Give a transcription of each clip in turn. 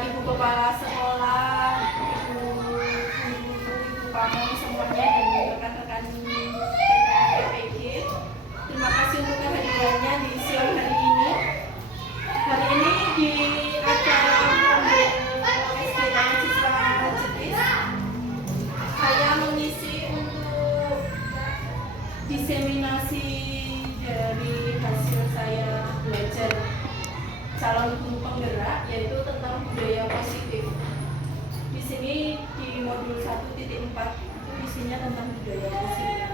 ibu kepala sekolah, ibu pamong semuanya dan rekan-rekan PPG. Terima kasih untuk kehadirannya di siang hari ini. Hari ini di acara SD Taman Siswa Jetis, saya mengisi untuk diseminasi dari hasil saya belajar calon guru penggerak, yaitu tentang budaya positif. Di sini di modul 1.4 itu isinya tentang budaya positif.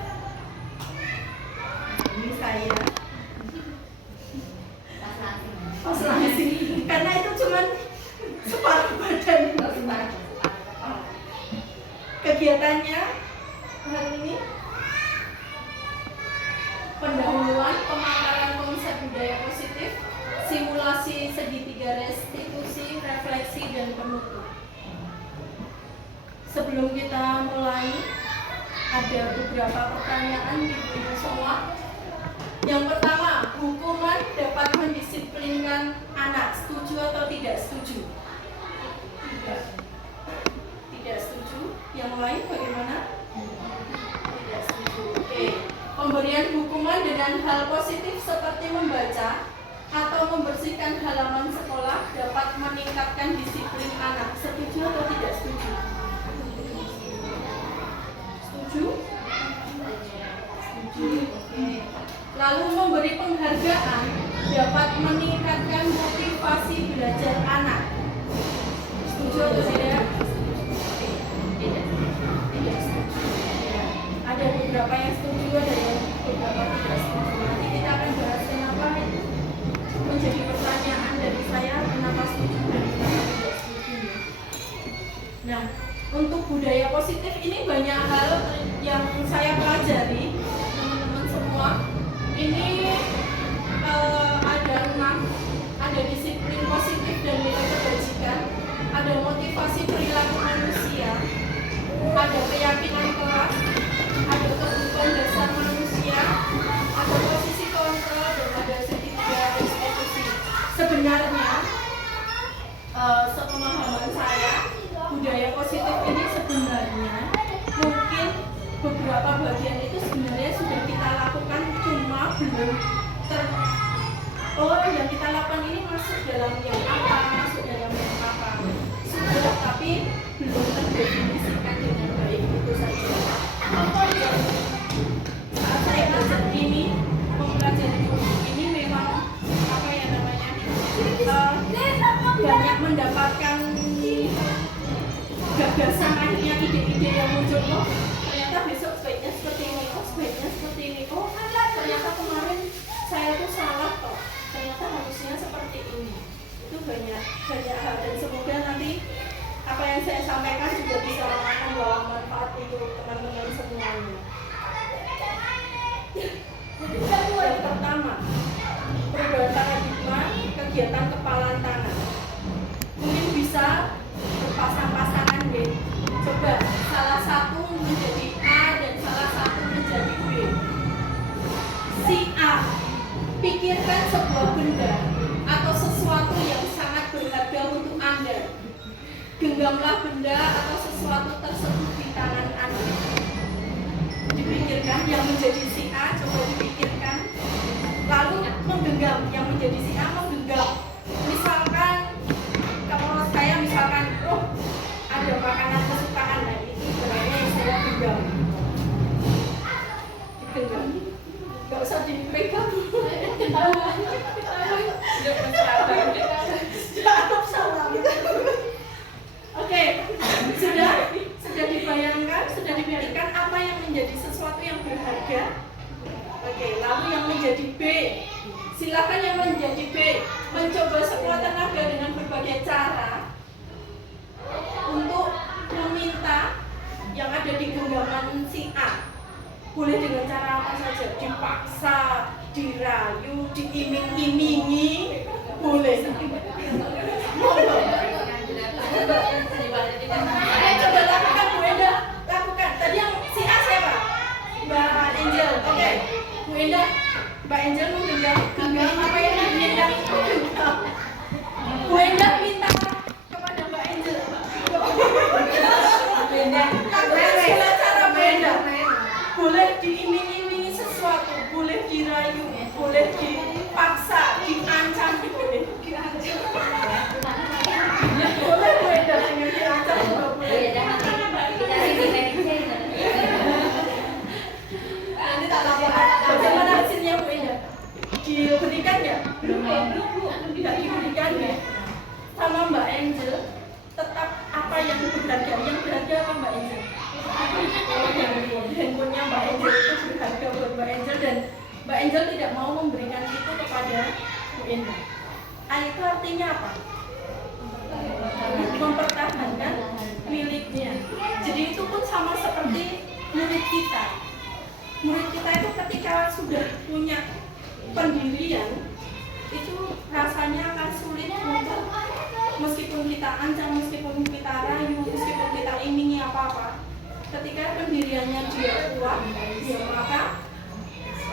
Ini saya karena itu cuman separuh badan. Kegiatannya hari ini pendahuluan pemaparan konsep budaya positif, simulasi segitiga restitusi, refleksi, dan penutup. Sebelum kita mulai, ada beberapa pertanyaan ibu-ibu semua. Yang pertama, hukuman dapat mendisiplinkan anak. Setuju atau tidak setuju? Tidak setuju. Yang lain bagaimana? Tidak setuju. Oke. Pemberian hukuman dengan hal positif seperti membaca atau membersihkan halaman sekolah dapat meningkatkan disiplin anak. Setuju atau tidak setuju? Setuju? Setuju. Oke. Lalu memberi penghargaan dapat meningkatkan motivasi belajar anak. Setuju atau tidak? Tidak setuju. Ada beberapa yang setuju, ada yang beberapa tidak setuju. Nanti kita akan bahas kenapa itu menjadi pertanyaan dari saya, kenapa setuju dan kenapa tidak setuju. Nah, untuk budaya positif ini banyak hal yang saya pelajari, teman-teman semua. Ini ada 6, ada disiplin positif dan nilai kebajikan, ada motivasi perilaku manusia, ada keyakinan kelas, ada kebutuhan dasar manusia, ada posisi kontrol, dan ada segitiga restitusi. Sebenarnya, sepemahaman saya, budaya positif ini sebenarnya mungkin beberapa bagian itu sebenarnya sudah kita lakukan, cuma belum yang kita lakukan ini masuk dalam yang apa, masuk dalam yang apa, sudah, tapi belum terdefinisikan dengan baik, itu saja. Saat saya belajar ini, mempelajari buku ini memang apa ya namanya, banyak mendapatkan gagasan, akhirnya ide-ide yang muncul. Oh, ternyata besok sebaiknya seperti ini, oh sebaiknya seperti ini, oh ternyata kemarin saya tuh salah kok, ternyata harusnya seperti ini. Itu banyak hal, dan semoga nanti apa yang saya sampaikan juga bisa membawa manfaat untuk teman-teman semuanya. Yang pertama, perubahan paradigma kegiatan kepalan tangan. Mungkin bisa berpasang-pasangan deh. Coba salah satu menjadi A dan salah satu menjadi B. Si A, pikirkan sebuah benda atau sesuatu yang sangat berharga untuk Anda. Genggamlah benda atau sesuatu tersebut di tangan Anda. Dipikirkan yang menjadi si A, coba dipikirkan. Lalu menggenggam, yang menjadi si A menggenggam. Misalkan, kalau saya misalkan, oh ada makanan kesukaan, nah itu sebenarnya yang saya genggam. Digenggam. Gak usah dipegang. Oke, sudah dibayangkan, sudah dipikirkan apa yang menjadi sesuatu yang berharga. Oke, lalu yang menjadi B, silakan yang menjadi B mencoba sekuat tenaga dengan berbagai cara untuk meminta yang ada di genggaman si A. Boleh dengan cara apa saja, dipaksa, dirayu, diiming-imingi, boleh. Coba lakukan, Bu Enda, lakukan. Tadi yang si A siapa? Mbak Angel. Oke, Bu Enda, Mbak Angel menggenggam apa yang Bu Enda minta kepada Mbak Angel tidak mau memberikan itu kepada Bu Endah. Itu artinya apa? Mempertahankan miliknya. Jadi itu pun sama seperti murid kita. Murid kita itu ketika sudah punya pendirian, itu rasanya akan sulit untuk, meskipun kita ancam, meskipun kita rayu, meskipun kita imingi apa-apa, ketika pendiriannya dia kuat, dia maka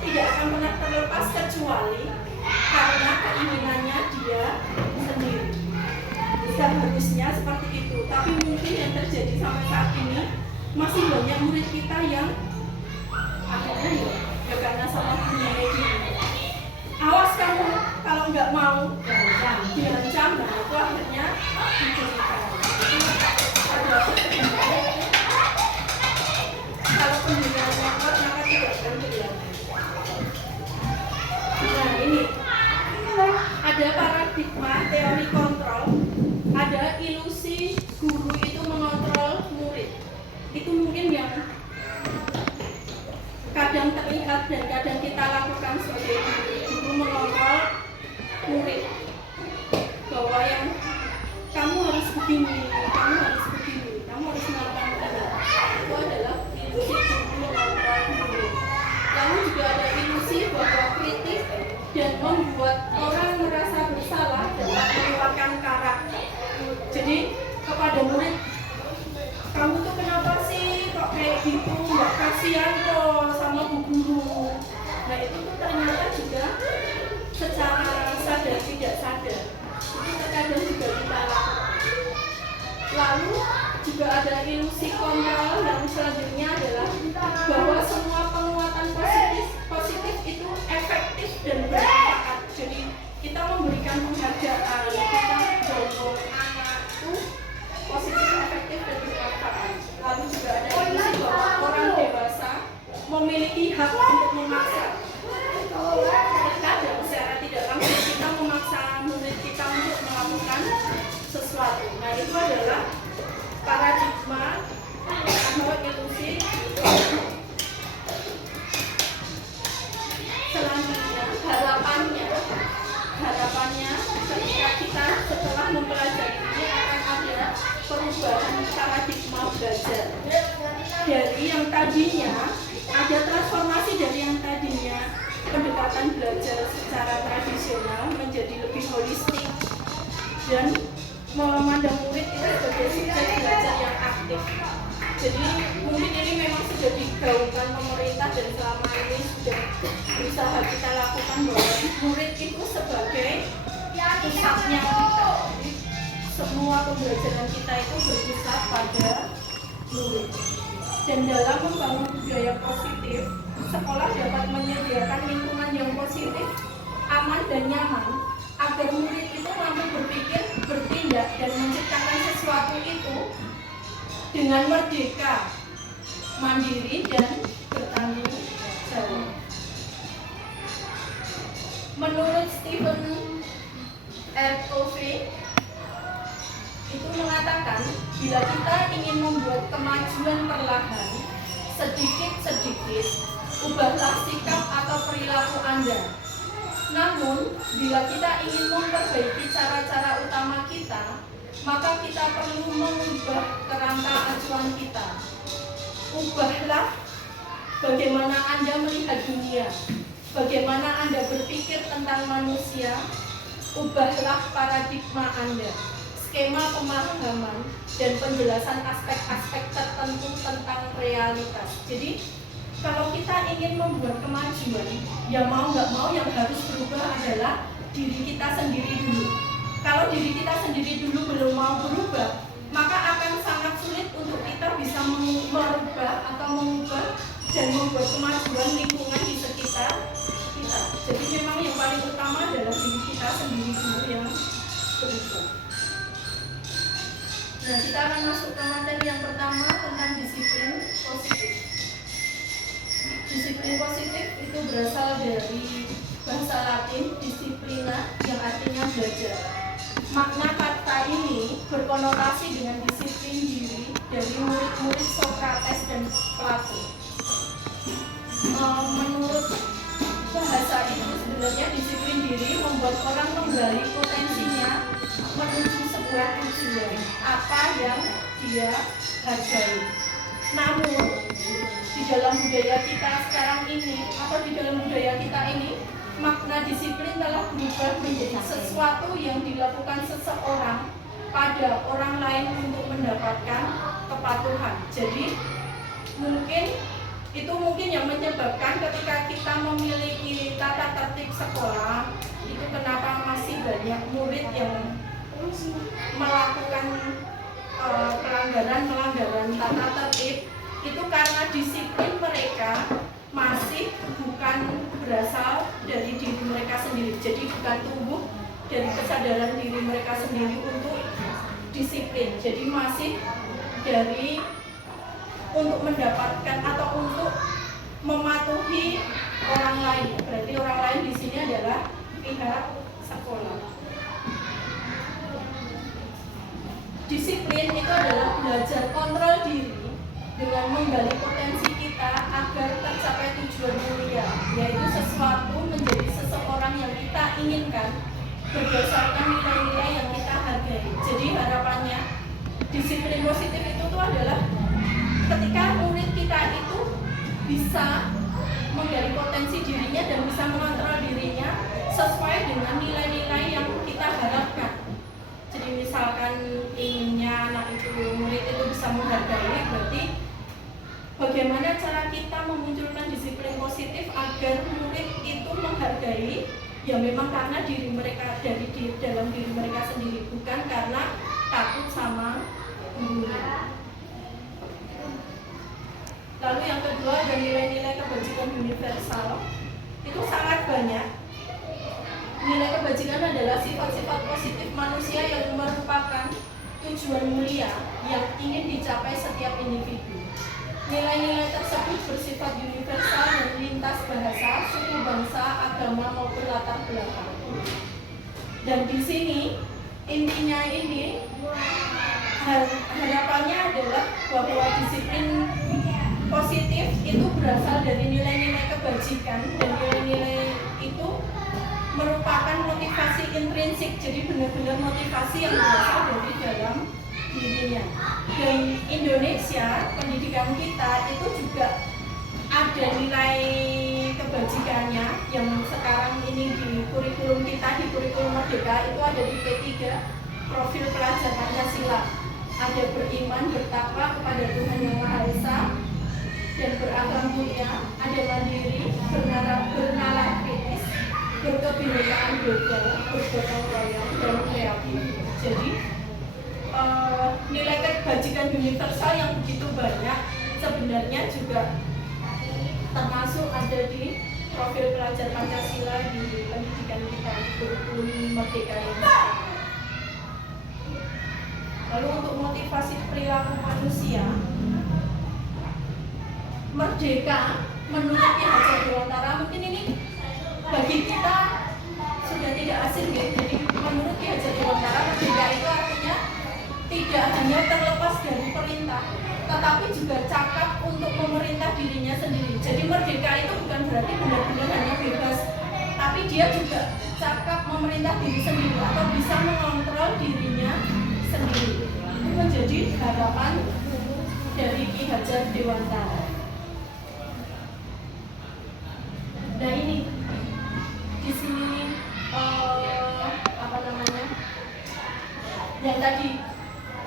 tidak akan pernah terlepas kecuali karena keinginannya dia sendiri. Seharusnya seperti itu, tapi mungkin yang terjadi sampai saat ini masih banyak murid kita yang akhirnya ya karena salah punya ego. Awas kamu kalau nggak mau diancam, nah itu akhirnya dicurigai. Kalau pendiriannya kuat maka tidak akan kelihatan. Nah ini ada paradigma teori kontrol, ada ilusi guru itu mengontrol murid. Itu mungkin yang kadang terlihat dan kadang kita lakukan sebagai guru mengontrol murid, bahwa yang kamu harus begini, kamu harus begini, kamu harus melakukan ini. Itu adalah ilusi guru mengontrol murid. Lalu juga ada ilusi bahwa kritik dan membuat orang merasa bersalah dalam mengeluarkan karakter. Jadi kepada murid, kamu tuh kenapa sih kok kayak gitu, nggak kasihan kok sama bu guru. Nah itu tuh ternyata juga secara sadar tidak sadar itu terkadang juga kita lakukan. Lalu juga ada ilusi kontrol yang selanjutnya adalah bahwa semua penguatan positif itu efektif dan bermanfaat. Jadi kita memberikan penghargaan, kita dorong anak itu positif, efektif dan bermanfaat. Lalu juga ada ilusi bahwa orang dewasa memiliki hak untuk memaksa. Kadang secara tidak langsung kita memaksa murid kita untuk melakukan sesuatu. Nah itu adalah paradigma atau ilusi. Selanjutnya harapannya ketika kita setelah mempelajari ini akan ada perubahan paradigma belajar dari yang tadinya, ada transformasi dari yang tadinya pendekatan belajar secara tradisional menjadi lebih holistik dan memandang murid itu sebagai subjek belajar yang aktif. Jadi mungkin ini memang sudah digaungkan pemerintah dan selama ini sudah berusaha kita lakukan bahwa murid itu sebagai pusatnya kita. Jadi semua pembelajaran kita itu berpusat pada murid. Dan dalam membangun budaya positif, sekolah dapat menyediakan lingkungan yang positif, aman dan nyaman agar murid itu mampu berpikir, bertindak dan menciptakan sesuatu itu dengan merdeka, mandiri dan bertanggung jawab. Menurut Stephen R. Covey itu mengatakan, bila kita ingin membuat kemajuan perlahan, sedikit-sedikit, ubahlah sikap atau perilaku Anda. Namun, bila kita ingin memperbaiki cara-cara utama kita, maka kita perlu mengubah kerangka acuan kita. Ubahlah bagaimana Anda melihat dunia, bagaimana Anda berpikir tentang manusia. Ubahlah paradigma Anda, skema pemahaman dan penjelasan aspek-aspek tertentu tentang realitas. Jadi kalau kita ingin membuat kemajuan, ya mau nggak mau yang harus berubah adalah diri kita sendiri dulu. Kalau diri kita sendiri dulu belum mau berubah, maka akan sangat sulit untuk kita bisa merubah atau mengubah dan membuat kemajuan lingkungan di sekitar kita. Jadi memang yang paling utama adalah diri kita sendiri dulu yang berubah. Nah, kita akan masuk ke materi yang pertama tentang disiplin positif. Disiplin positif itu berasal dari bahasa Latin disiplina yang artinya belajar. Makna kata ini berkonotasi dengan disiplin diri dari murid-murid Sokrates dan Plato. Menurut bahasa itu sebenarnya disiplin diri membuat orang menggali potensinya menuju sebuah tujuan apa yang dia hargai. Namun di dalam budaya kita sekarang ini atau di dalam budaya kita ini, makna disiplin telah berubah menjadi sesuatu yang dilakukan seseorang pada orang lain untuk mendapatkan kepatuhan. Jadi mungkin yang menyebabkan ketika kita memiliki tata tertib sekolah itu kenapa masih banyak murid yang melakukan pelanggaran tata tertib, itu karena disiplin mereka masih bukan berasal dari diri mereka sendiri. Jadi bukan tumbuh dari kesadaran diri mereka sendiri untuk disiplin. Jadi masih dari untuk mendapatkan atau untuk mematuhi orang lain. Berarti orang lain di sini adalah pihak sekolah. Disiplin itu adalah belajar kontrol diri dengan menggali potensi kita agar tercapai tujuan mulia, yaitu sesuatu menjadi seseorang yang kita inginkan berdasarkan nilai-nilai yang kita hargai. Jadi harapannya disiplin positif itu tuh adalah ketika murid kita itu bisa menggali potensi dirinya dan bisa mengontrol dirinya sesuai dengan nilai-nilai yang kita harapkan. Jadi misalkan inginnya anak itu, murid itu bisa menghargai, berarti bagaimana cara kita memunculkan disiplin positif agar murid itu menghargai, ya memang karena diri mereka, dari dalam diri mereka sendiri, bukan karena takut sama guru. Lalu yang kedua ada nilai-nilai kebajikan universal. Itu sangat banyak. Nilai kebajikan adalah sifat-sifat positif manusia yang merupakan tujuan mulia yang ingin dicapai setiap individu. Nilai-nilai tersebut bersifat universal dan lintas bahasa, suku, bangsa, agama maupun latar belakang. Dan di sini intinya ini harapannya adalah bahwa disiplin positif itu berasal dari nilai-nilai kebajikan, dan nilai-nilai itu merupakan motivasi intrinsik, jadi benar-benar motivasi yang berasal dari dalam dirinya. Dan Indonesia, pendidikan kita itu juga ada nilai kebajikannya yang sekarang ini di kurikulum kita, di kurikulum Merdeka itu ada di P3, profil pelajar Pancasila. Ada beriman, bertakwa kepada Tuhan Yang Maha Esa dan berakhlak mulia, ada mandiri, bernalar kritis, berkebinekaan global, bergotong royong, dan kreatif. Jadi nilai kebajikan universal yang begitu banyak sebenarnya juga termasuk ada di profil pelajar Pancasila di pendidikan kita, di kurikulum Merdeka ini. Lalu untuk motivasi perilaku manusia, merdeka menurut Ki Hajar Dewantara, mungkin ini bagi kita sudah tidak asing ya. Jadi menurut Ki Hajar Dewantara, merdeka itu artinya tidak hanya terlepas dari perintah, tetapi juga cakap untuk memerintah dirinya sendiri. Jadi merdeka itu bukan berarti benar-benar hanya bebas, tapi dia juga cakap memerintah diri sendiri atau bisa mengontrol dirinya sendiri. Itu menjadi harapan dari Ki Hajar Dewantara. Nah ini di sini yang tadi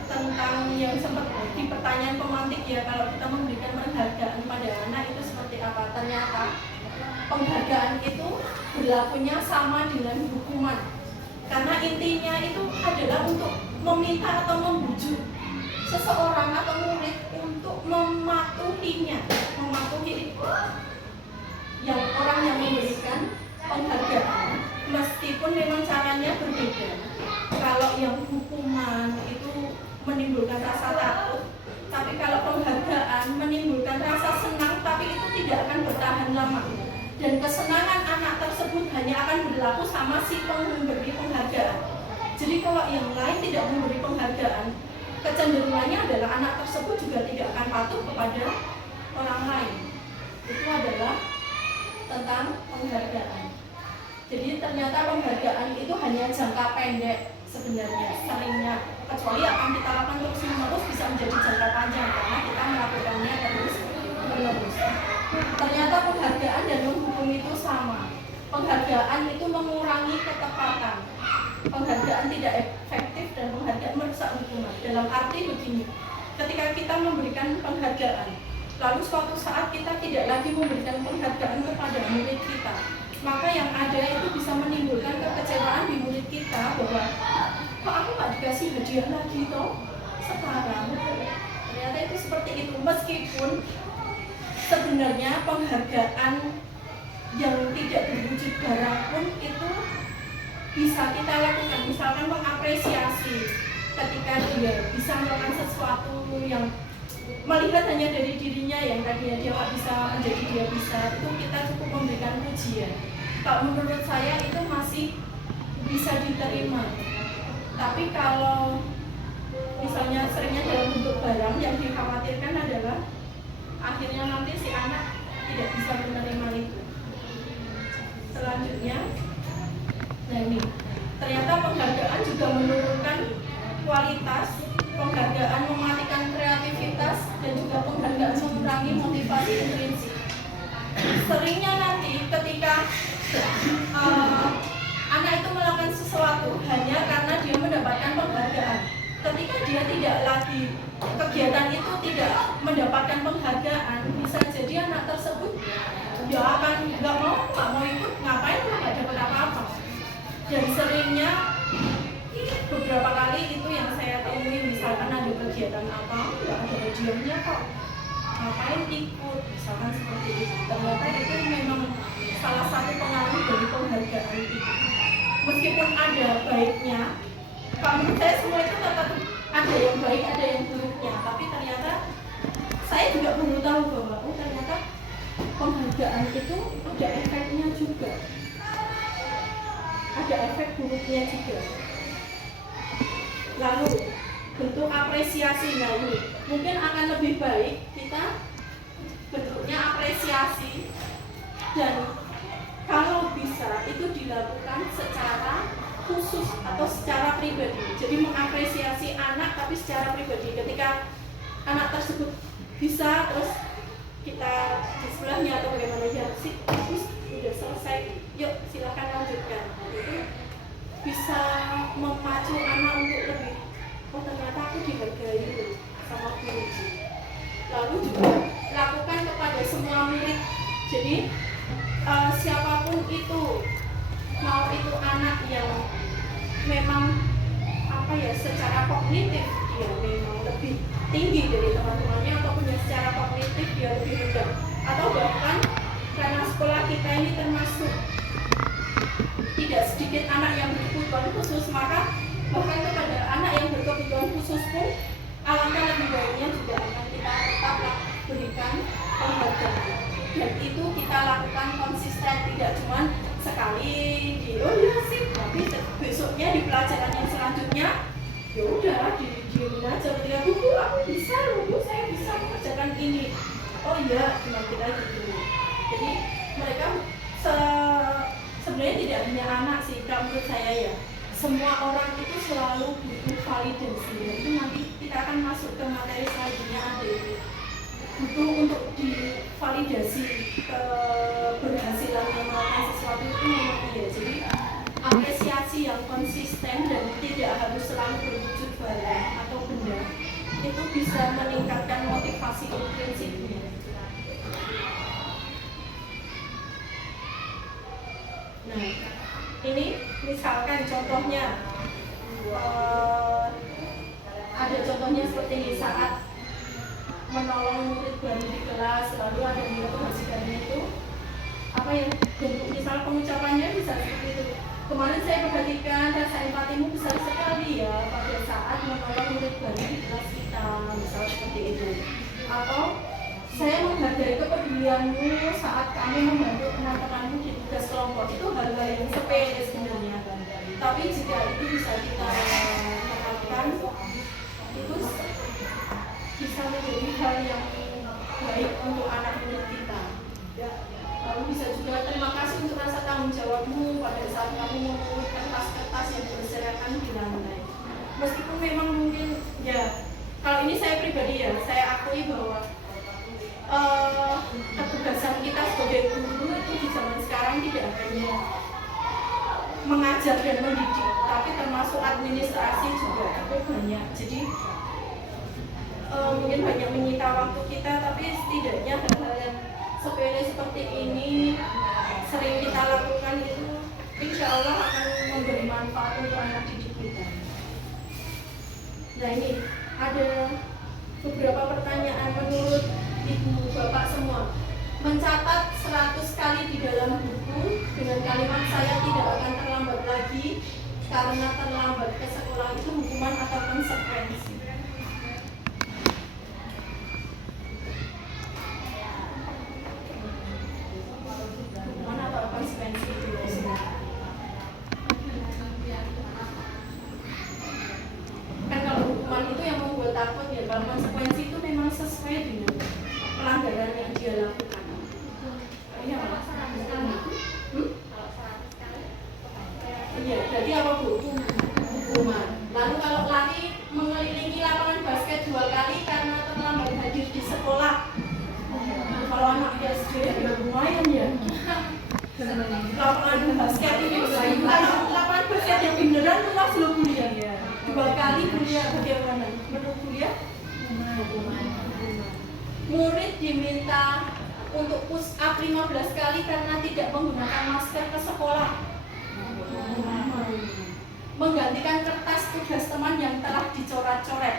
tentang yang sempat di pertanyaan pemantik ya, kalau kita memberikan penghargaan pada anak itu seperti apa. Ternyata penghargaan itu berlakunya sama dengan hukuman, karena intinya itu adalah untuk meminta atau membujuk seseorang atau murid untuk mematuhi yang orang yang memberikan penghargaan, meskipun memang caranya berbeda. Kalau yang hukuman itu menimbulkan rasa takut, tapi kalau penghargaan menimbulkan rasa senang, tapi itu tidak akan bertahan lama, dan kesenangan anak tersebut hanya akan berlaku sama si pemberi penghargaan. Jadi kalau yang lain tidak memberi penghargaan, kecenderungannya adalah anak tersebut juga tidak akan patuh kepada orang lain. Itu adalah tentang penghargaan. Jadi ternyata penghargaan itu hanya jangka pendek sebenarnya, seringnya, kecuali akan kita lakukan terus menerus bisa menjadi jangka panjang karena kita melakukannya terus menerus. Ternyata penghargaan dan menghukum itu sama. Penghargaan itu mengurangi ketepatan, penghargaan tidak efektif, dan penghargaan merusak hukuman. Dalam arti begini, ketika kita memberikan penghargaan, lalu suatu saat kita tidak lagi memberikan penghargaan kepada murid kita, maka yang ada itu bisa menimbulkan kekecewaan di murid kita bahwa kok aku nggak dikasih hadiah lagi toh sekarang. Ternyata itu seperti itu, meskipun sebenarnya penghargaan yang tidak berwujud barang pun itu bisa kita lakukan. Misalkan mengapresiasi ketika dia bisa melakukan sesuatu yang melihat hanya dari dirinya yang tadinya dia nggak bisa menjadi dia bisa, itu kita cukup memberikan pujian. Kalau menurut saya itu masih bisa diterima. Tapi kalau misalnya seringnya dalam bentuk barang, yang dikhawatirkan adalah akhirnya nanti si anak tidak bisa menerima itu. Selanjutnya, nah ini ternyata penghargaan juga menurunkan kualitas, penghargaan mematikan kreativitas, dan juga penghargaan mengurangi motivasi intrinsik. Seringnya nanti ketika anak itu melakukan sesuatu hanya karena dia mendapatkan penghargaan, ketika dia tidak lagi kegiatan itu tidak mendapatkan penghargaan, bisa jadi anak tersebut dia akan nggak mau ikut, ngapain kalau nggak dapat apa-apa. Dan seringnya beberapa kali itu yang saya temui, misalkan ada kegiatan apa nggak ada hadiahnya kok, ngapain ikut, misalkan seperti itu. Ternyata itu memang salah satu pengaruh dari penghargaan itu. Meskipun ada baiknya, kalau menurut saya semua itu tetap ada yang baik, ada yang buruknya. Tapi ternyata saya juga baru tahu bahwa ternyata penghargaan itu ada efeknya juga, ada efek buruknya juga. Lalu bentuk apresiasi, lalu mungkin akan lebih baik kita bentuknya apresiasi, dan kalau bisa itu dilakukan secara khusus atau secara pribadi. Jadi mengapresiasi anak tapi secara pribadi. Ketika anak tersebut bisa, terus kita di sebelahnya atau bagaimana, ya sih, terus udah selesai, yuk silakan lanjutkan. Itu bisa memacu anak untuk lebih, oh ternyata aku dihargai sama guru. Lalu juga lakukan kepada semua murid. Jadi siapapun itu, mau itu anak yang memang secara kognitif dia memang lebih tinggi dari teman-temannya, ataupun yang secara kognitif dia lebih rendah, atau bahkan karena sekolah kita ini termasuk tidak sedikit anak yang berkebutuhan khusus, maka bahkan kepada anak yang berkebutuhan khusus pun alangkah lebih baiknya juga akan kita tetap berikan penghargaan. Dan itu kita lakukan konsisten, tidak cuma sekali di sip, tapi besoknya di pelajaran yang selanjutnya ya udah diemin aja, ketika buku aku bisa loh, saya bisa mengerjakan ini, oh iya cuma kita gitu. Jadi mereka sebenarnya tidak hanya anak sih, kalau menurut saya ya, semua orang itu selalu butuh validasi. Itu nanti kita akan masuk ke materi selanjutnya, ada itu butuh untuk divalidasi keberhasilan melakukan sesuatu itu memang iya. Jadi apresiasi yang konsisten dan tidak harus selalu berwujud barang atau benda itu bisa meningkatkan motivasi intrinsipnya. Nah, ini misalkan contohnya ada contohnya seperti ini, saat menolong murid baru di kelas, lalu ada yang memperhatikannya itu apa yang bentuk misalnya pengucapannya bisa seperti itu. Kemarin saya perhatikan rasa empatimu besar sekali ya pada saat menolong murid baru di kelas kita, misalnya seperti itu. Atau saya menghargai kepedulianmu saat kamu membantu teman-temanmu di tugas kelompok. Itu hal-hal yang sepele sebenarnya, tapi jika itu bisa kita lakukan, itu bisa menjadi hal yang baik untuk anak murid kita. Lalu bisa juga terima kasih untuk rasa tanggung jawabmu pada saat kamu memungut kertas-kertas yang berserakan di lantai. Meskipun memang mungkin ya, kalau ini saya pribadi ya, saya akui bahwa ketugasan kita sebagai guru itu di zaman sekarang tidak hanya mengajar dan mendidik, tapi termasuk administrasi juga banyak. Jadi mungkin banyak menyita waktu kita, tapi setidaknya hal-hal yang sepele seperti ini sering kita lakukan itu insya Allah akan memberi manfaat untuk anak didik kita. Nah ini ada beberapa pertanyaan menurut ibu bapak semua. Mencatat 100 kali di dalam buku dengan kalimat saya tidak akan terlambat lagi karena terlambat ke sekolah itu hukuman atau konsekuensi? Hukuman atau konsekuensi itu? Kan kalau hukuman itu yang membuat takut ya, kalau konsekuensi itu memang sesuai dengan pelanggaran yang dia lakukan. Iya, iya, jadi apa Bu? Hukuman. Lalu kalau lari mengelilingi lapangan basket 2 kali karena terlambat hadir di sekolah. Kalau anak SD ya lumayan ya. Lapangan basket ini lapangan basket yang beneran luas loh kuliah. 2 kali kuliah bagaimana? Menurut kuliah? Murid diminta untuk push up 15 kali karena tidak menggunakan masker ke sekolah. Menggantikan kertas tugas teman yang telah dicoret-coret.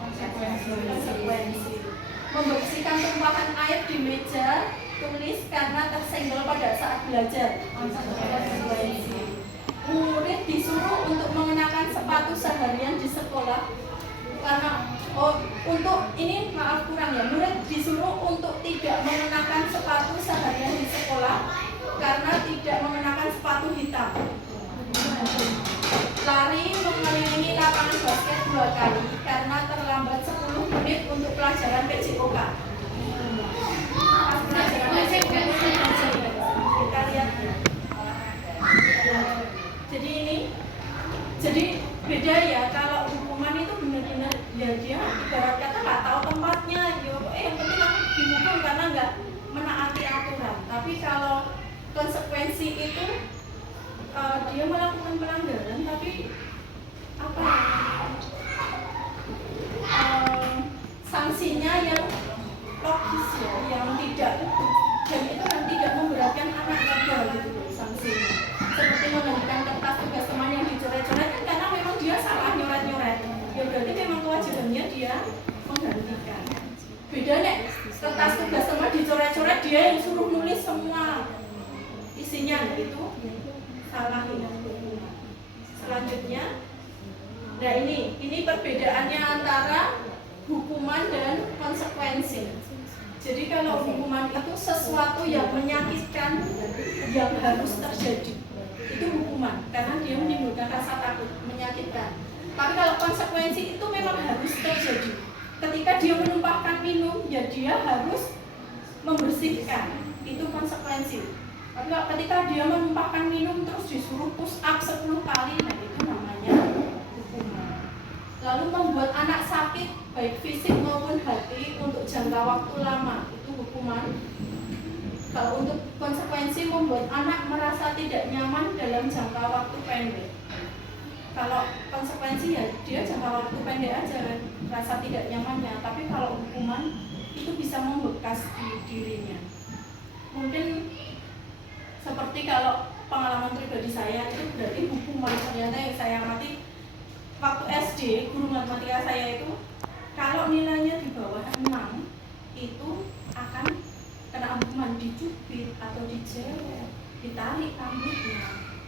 Konsekuensi. Membersihkan tumpahan air di meja tulis karena tersenggol pada saat belajar. Konsekuensi. Murid disuruh untuk mengenakan sepatu seharian di sekolah karena untuk ini maaf kurang ya, murid disuruh untuk tidak mengenakan sepatu seharian di sekolah karena tidak mengenakan sepatu hitam. Lari mengelilingi lapangan basket 2 kali karena terlambat 10 menit untuk pelajaran PJOK. Kita lihat. Jadi beda ya, kalau hukuman itu benar-benar ya dia ibarat kata nggak tahu tempatnya, yang penting aku dihukum karena nggak menaati aturan. Tapi kalau konsekuensi itu dia melakukan pelanggaran, tapi apa sanksinya yang logis ya, yang tidak dan itu kan tidak memberatkan anak juga gitu sanksinya. Seperti menggantikan kertas tugas teman yang dicoret-coret kan karena memang dia salah nyoret-nyoret. Ya berarti memang kewajibannya dia menggantikan. Beda nek kertas tugas teman dicoret-coret dia yang suruh nulis semua isinya itu salah ya. Selanjutnya, nah ini perbedaannya antara hukuman dan konsekuensi. Jadi kalau hukuman itu sesuatu yang menyakitkan yang harus terjadi, itu hukuman karena dia menimbulkan rasa takut, menyakitkan. Tapi kalau konsekuensi itu memang harus terjadi. Ketika dia menumpahkan minum, ya dia harus membersihkan. Itu konsekuensi. Tapi ketika dia menumpahkan minum terus disuruh push up 10 kali, nah itu namanya hukuman. Lalu membuat anak sakit baik fisik maupun hati untuk jangka waktu lama, itu hukuman. Kalau untuk konsekuensi membuat anak merasa tidak nyaman dalam jangka waktu pendek. Kalau konsekuensi ya dia jangka waktu pendek aja rasa tidak nyamannya, tapi kalau hukuman itu bisa membekas di dirinya. Mungkin seperti kalau pengalaman pribadi saya itu berarti hukuman ternyata yang saya amati waktu SD, guru matematika saya itu kalau nilainya di bawah 6 itu akan kena hukuman, dicubit atau dijewer, ditarik rambutnya,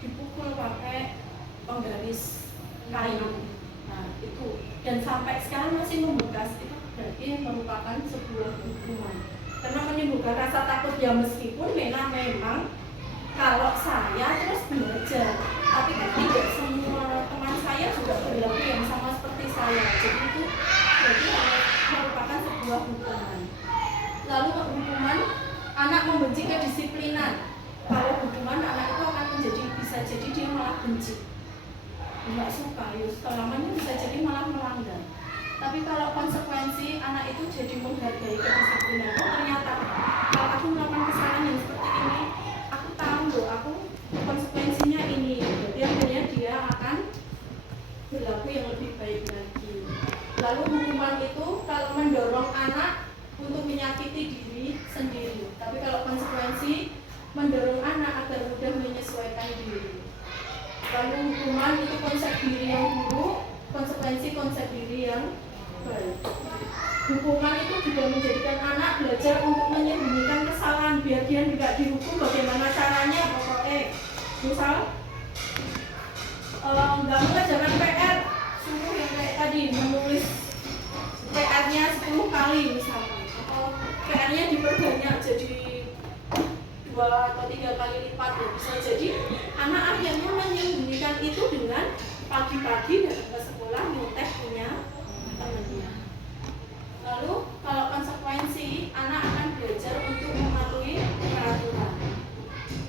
dipukul pakai penggaris kayu. Nah itu, dan sampai sekarang masih membekas, itu berarti merupakan sebuah hukuman karena menimbulkan rasa takut ya, meskipun memang kalau saya terus belajar, tapi kan tidak semua teman saya juga berlaku yang sama seperti saya. Jadi itu berarti merupakan sebuah hukuman. Lalu hukuman anak membenci kedisiplinan. ya selamanya bisa jadi malah melanggar. Tapi kalau konsekuensi anak itu jadi menghargai kedisiplinan. Oh ternyata kalau aku melakukan kesalahan yang seperti ini, aku tahu loh, aku konsekuensinya ini. Berarti akhirnya dia akan berlaku yang lebih baik lagi. Lalu hukuman itu kalau mendorong anak untuk menyakiti diri sendiri. Tapi kalau konsekuensi mendorong anak agar mudah menyesuaikan diri. Lalu hukuman itu konsep diri yang buruk, konsekuensi konsep diri yang baik. Hukuman itu juga menjadikan anak belajar untuk menyembunyikan kesalahan biar dia tidak dihukum. Bagaimana caranya? Pokoknya misal nggak mengerjakan PR, suruh yang kayak tadi menulis PR-nya 10 kali misalkan, atau PR-nya diperbanyak jadi 2 atau 3 kali lipat ya. Bisa jadi anak akhirnya menyembunyikan itu dengan pagi-pagi datang ke sekolah nyontek punya temannya. Lalu kalau konsekuensi anak akan belajar untuk mematuhi peraturan.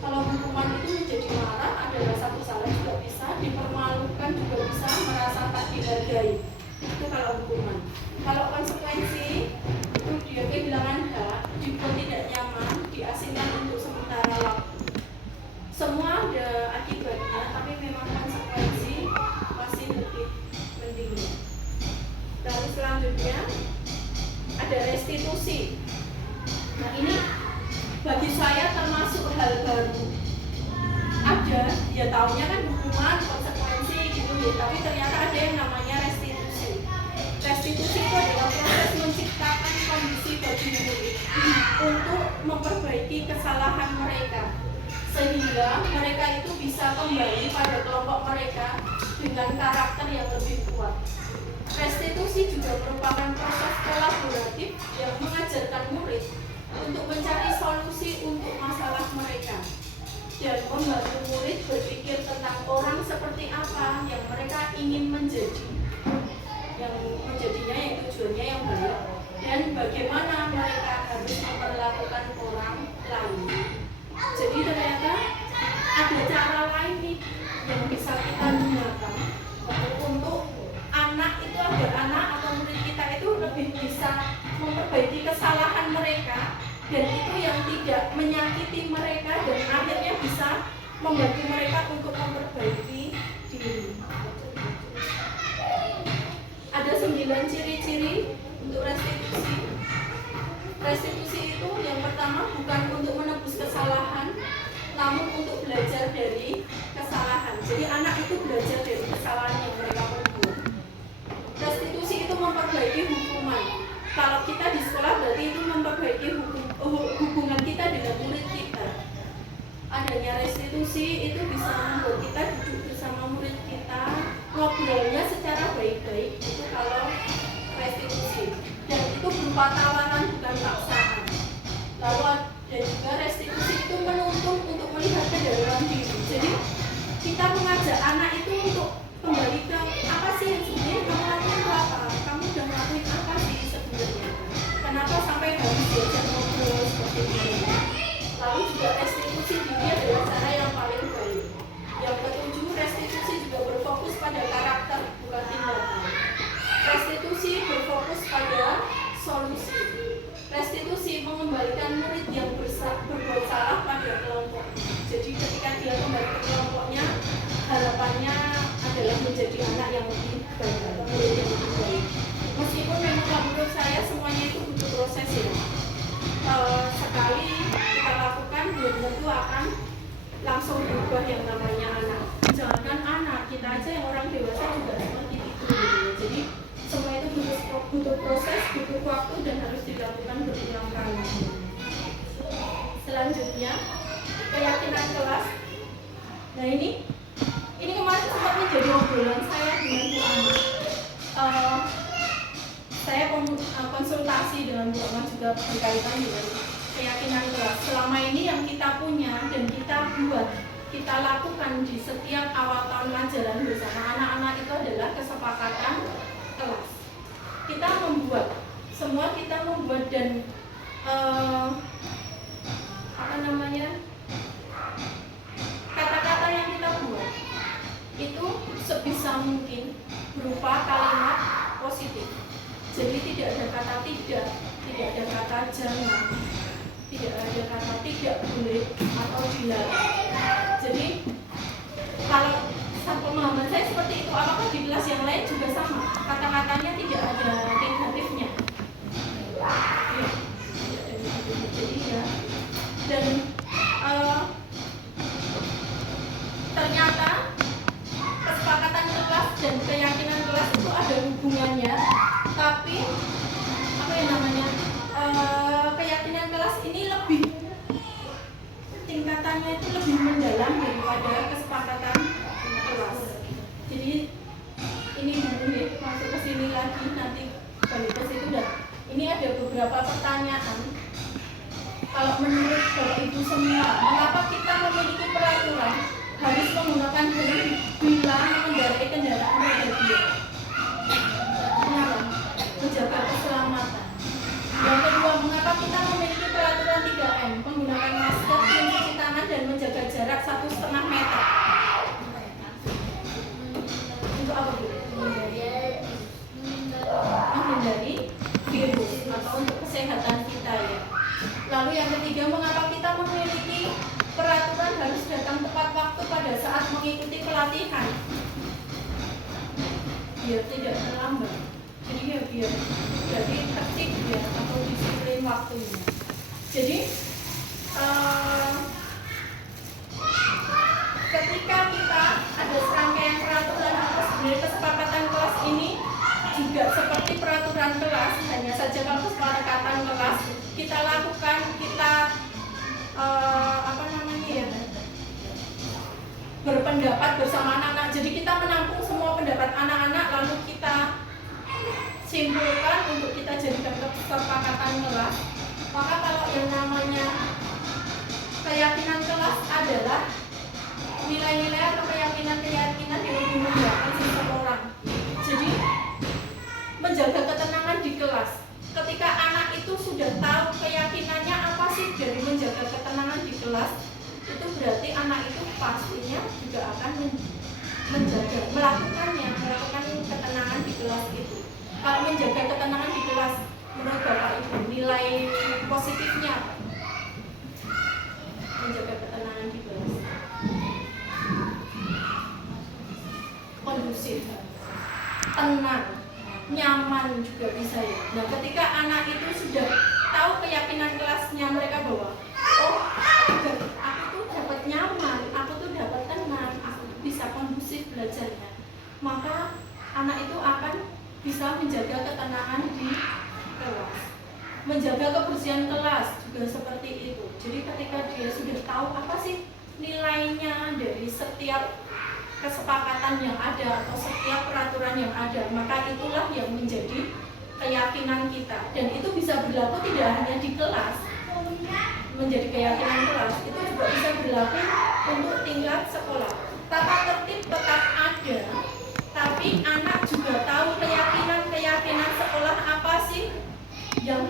Kalau hukuman itu menjadi marah, ada rasa bersalah juga bisa, dipermalukan juga bisa, merasa tak dihargai. Itu kalau hukuman. Kalau konsekuensi itu dia kehilangan hak, dibuat tidak nyaman, diasingkan untuk sementara waktu. Semua ada akibatnya, tapi memang konsekuensi masih lebih penting. Lalu selanjutnya ada restitusi. Nah ini bagi saya termasuk hal baru. Ada, ya taunya kan hukuman, konsekuensi gitu ya, tapi ternyata ada yang namanya restitusi. Restitusi itu adalah proses menciptakan kondisi bagi murid untuk memperbaiki kesalahan mereka, sehingga mereka itu bisa kembali pada kelompok mereka dengan karakter yang lebih kuat. Restitusi juga merupakan proses kolaboratif yang mengajarkan murid untuk mencari solusi untuk masalah mereka dan membantu murid berpikir tentang orang seperti apa yang mereka ingin menjadi, yang menjadinya yang tujuannya yang baik, dan bagaimana mereka harus memperlakukan orang lain. Jadi ternyata ada cara lain nih yang bisa kita gunakan untuk anak itu, agar anak atau murid kita itu lebih bisa memperbaiki kesalahan mereka, dan itu yang tidak menyakiti mereka dan akhirnya bisa membantu mereka untuk memperbaiki diri. Ada 9 ciri-ciri untuk restitusi. Restitusi itu yang pertama bukan untuk menebus kesalahan, namun untuk belajar dari kesalahan. Jadi anak itu belajar dari kesalahan yang mereka perbuat. Restitusi itu memperbaiki hubungan. Kalau kita di sekolah berarti itu memperbaiki hubungan kita dengan murid kita. Adanya restitusi itu bisa membuat kita duduk bersama murid kita, ngobrolnya secara baik-baik. Itu kalau restitusi, dan itu berupa tawanan bukan paksaan. Lalu ada juga restitusi itu menuntun untuk melihat kedalaman diri. Jadi kita mengajak anak itu untuk kembali ke apa sih yang sebenarnya kamu lakukan itu apa? Kamu udah ngelakuin apa sih sebenarnya? Kenapa sampai harus diajak ngobrol seperti ini? Lalu juga restitusi diri adalah cara yang paling baik. Yang ketujuh, restitusi juga berfokus pada karakter bukan tindakan. Restitusi berfokus pada solusi. Restitusi mengembalikan murid yang berbuat salah pada kelompok. Jadi ketika dia kembali ke kelompoknya, harapannya adalah menjadi anak yang lebih baik atau murid yang lebih baik. Meskipun memang menurut saya semuanya itu butuh proses ya. Sekali kita lakukan belum tentu akan langsung berubah yang namanya anak. Jangankan anak, kita aja yang orang dewasa juga seperti itu. Jadi semua itu butuh proses, butuh waktu, dan harus dilakukan berulang kali. Selanjutnya keyakinan kelas. Nah ini kemarin sempat menjadi obrolan saya dengan Bu Amma. Saya konsultasi dengan Bu Amma juga berkaitan dengan keyakinan kelas. Selama ini yang kita punya dan kita buat, kita lakukan di setiap awal tahun ajaran bersama anak-anak itu adalah kesepakatan kelas. Kita membuat, semua kita membuat, dan kata-kata yang kita buat itu sebisa mungkin berupa kalimat positif. Jadi tidak ada kata tidak ada kata jangan, tidak ada kata tidak boleh atau dilarang. Jadi kalau pemahaman saya seperti itu, apakah di kelas yang lain juga sama? Kata-katanya tidak ada negatifnya. Ya, tidak ada negatifnya. Jadi ya, dan ternyata kesepakatan kelas dan keyakinan kelas itu ada hubungannya, tapi apa yang namanya keyakinan kelas ini lebih tingkatannya itu lebih mendalam daripada kesepakatan kelas. Jadi ini dulu ya, masuk ke sini lagi, nanti balik ke situ. Dan ini ada beberapa pertanyaan. Kalau menurut Bapak Ibu semua, mengapa kita memiliki peraturan harus menggunakan helm bila mengendarai kendaraan roda 2? Kenapa? Menjaga keselamatan. Yang kedua, mengapa kita memiliki peraturan 3M, menggunakan masker, mencuci tangan, dan menjaga jarak 1,5 meter? Untuk apa dulu? Menghindari virus atau untuk kesehatan kita ya. Lalu yang ketiga, mengapa kita memiliki peraturan harus datang tepat waktu pada saat mengikuti pelatihan? Biar tidak terlambat. Jadi ya biar jadi tertib ya, atau disiplin waktunya. Jadi ketika kita ada serangkaian peraturan atau sebenarnya kesepakatan kelas ini juga seperti peraturan kelas, hanya saja kalau kesepakatan kelas kita lakukan, kita berpendapat bersama anak-anak. Jadi kita menampung semua pendapat anak-anak, lalu kita simpulkan untuk kita jadikan kesepakatan kelas. Maka kalau yang namanya keyakinan kelas adalah nilai-nilai atau keyakinan-keyakinan yang dimudahkan seseorang. Jadi menjaga ketenangan di kelas. Ketika anak itu sudah tahu keyakinannya apa sih dari menjaga ketenangan di kelas, itu berarti anak itu pastinya juga akan menjaga, melakukan ketenangan di kelas itu. Kalau menjaga ketenangan di kelas, menurut Bapak Ibu, nilai positifnya apa? Menjaga ketenangan di kelas kondusif, tenang, nyaman juga bisa ya. Nah, ketika anak itu sudah tahu keyakinan kelasnya mereka bahwa aku tuh dapat nyaman, aku tuh dapat tenang, aku bisa kondusif belajarnya, maka anak itu akan bisa menjaga ketenangan di kelas. Menjaga kebersihan kelas juga seperti itu. Jadi ketika dia sudah tahu apa sih nilainya dari setiap kesepakatan yang ada atau setiap peraturan yang ada, maka itulah yang menjadi keyakinan kita. Dan itu bisa berlaku tidak hanya di kelas, menjadi keyakinan kelas, itu juga bisa berlaku untuk tingkat sekolah. Tata tertib tetap ada, tapi anak juga tahu keyakinan sekolah apa sih yang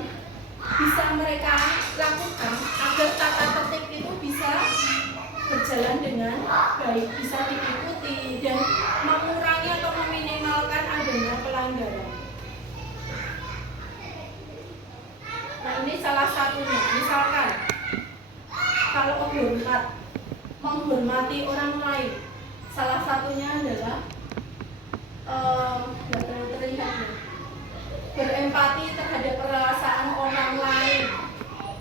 bisa mereka lakukan agar tata tertib itu bisa berjalan dengan baik, bisa diikuti dan mengurangi atau meminimalkan adanya pelanggaran. Nah, ini salah satunya. Misalkan kalau menghormati orang lain, salah satunya adalah berempati terhadap perasaan orang lain.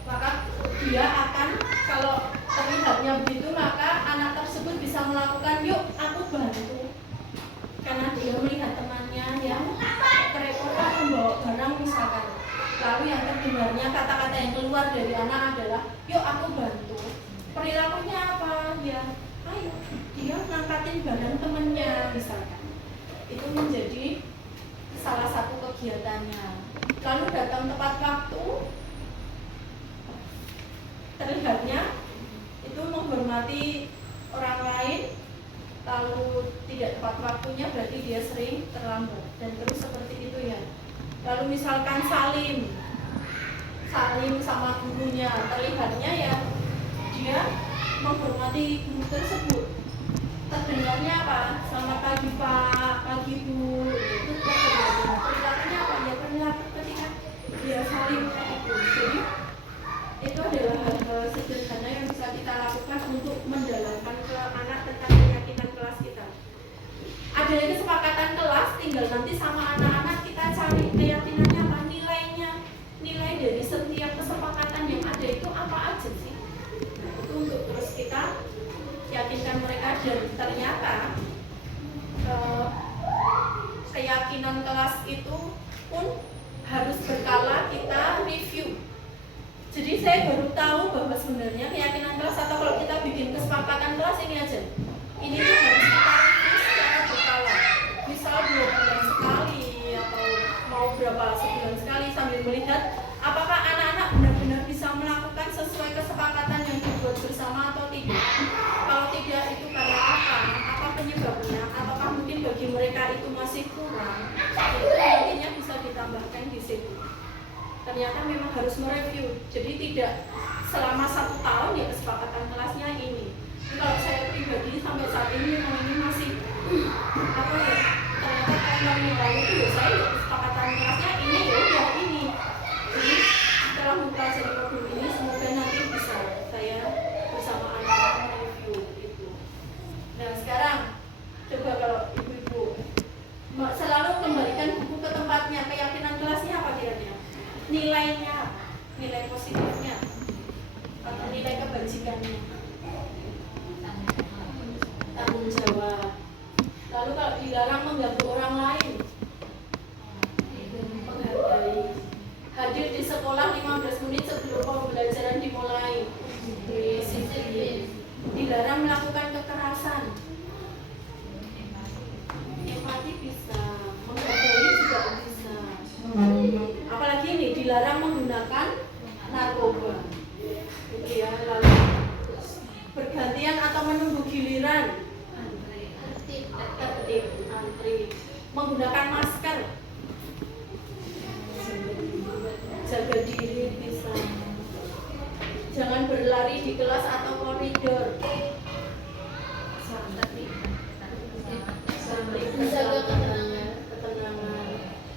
Maka dia akan, kalau terlihatnya begitu, maka anak tersebut bisa melakukan, yuk aku bantu, karena dia melihat temannya yang kerepotan membawa barang misalkan. Lalu yang terdengarnya, kata-kata yang keluar dari anak adalah, yuk aku bantu. Perilakunya apa? Ya ayo, dia ngangkatin barang temannya misalkan. Itu menjadi salah satu kegiatannya. Lalu datang tepat waktu, terlihatnya itu menghormati orang lain, lalu tidak tepat waktunya, berarti dia sering terlambat, dan terus seperti itu ya. Lalu misalkan salim sama gurunya, terlihatnya ya dia menghormati guru tersebut, terdengarnya apa? Selamat pagi Pak, pagi Bu. Itu terdengarnya. Perilakunya apa? Ya perilaku ketika dia saling itu. Jadi itu adalah hal sederhana yang bisa kita lakukan untuk mendalamkan ke anak tentang keyakinan kelas kita. Ada kesepakatan kelas, tinggal nanti sama anak-anak kita cari keyakinannya apa, nilainya, nilai dari setiap kesepakatan yang ada itu apa aja sih. Nah itu untuk terus kita yakinkan mereka, dan ternyata keyakinan kelas itu pun harus berkala kita review. Jadi saya baru tahu bahwa sebenarnya keyakinan kelas, atau kalau kita bikin kesepakatan kelas ini aja, ini tuh harus kita review secara berkala. Misal 2 bulan sekali atau mau berapa sebulan sekali, sambil melihat apakah anak-anak benar-benar bisa melakukan sesuai kesepakatan yang dibuat bersama atau tidak. Kalau tidak, itu karena apa? Apa penyebabnya? Apakah mungkin bagi mereka itu masih kurang? Itu nantinya bisa ditambahkan di situ. Ternyata memang harus mereview. Jadi tidak selama 1 tahun ya kesepakatan kelasnya ini. Jadi kalau saya pribadi sampai saat ini memang ini masih apa ya? Ternyata tahun yang lalu itu ya saya kesepakatan kelasnya ini ya udah ini. Jadi setelah mempelajari problem ini, semoga nanti bisa saya bersama anak-anak mereview itu. Nah sekarang coba kalau ibu-ibu selalu kembalikan buku ke tempatnya, keyakinan kelasnya apa kira-kira? Nilainya, nilai positifnya atau nilai kebajikannya, tanggung jawab. Lalu kalau dilarang mengganggu orang lain, menghargai, hadir di sekolah 15 menit sebelum pembelajaran dimulai, disiplin, dilarang melakukan kekerasan, empati bisa, menghargai juga bisa. Apalagi ini dilarang menggunakan narkoba, gitu ya. Lalu bergantian atau menunggu giliran, tertib, antri, menggunakan masker, jaga diri bisa, jangan berlari di kelas atau koridor, menjaga ketenangan.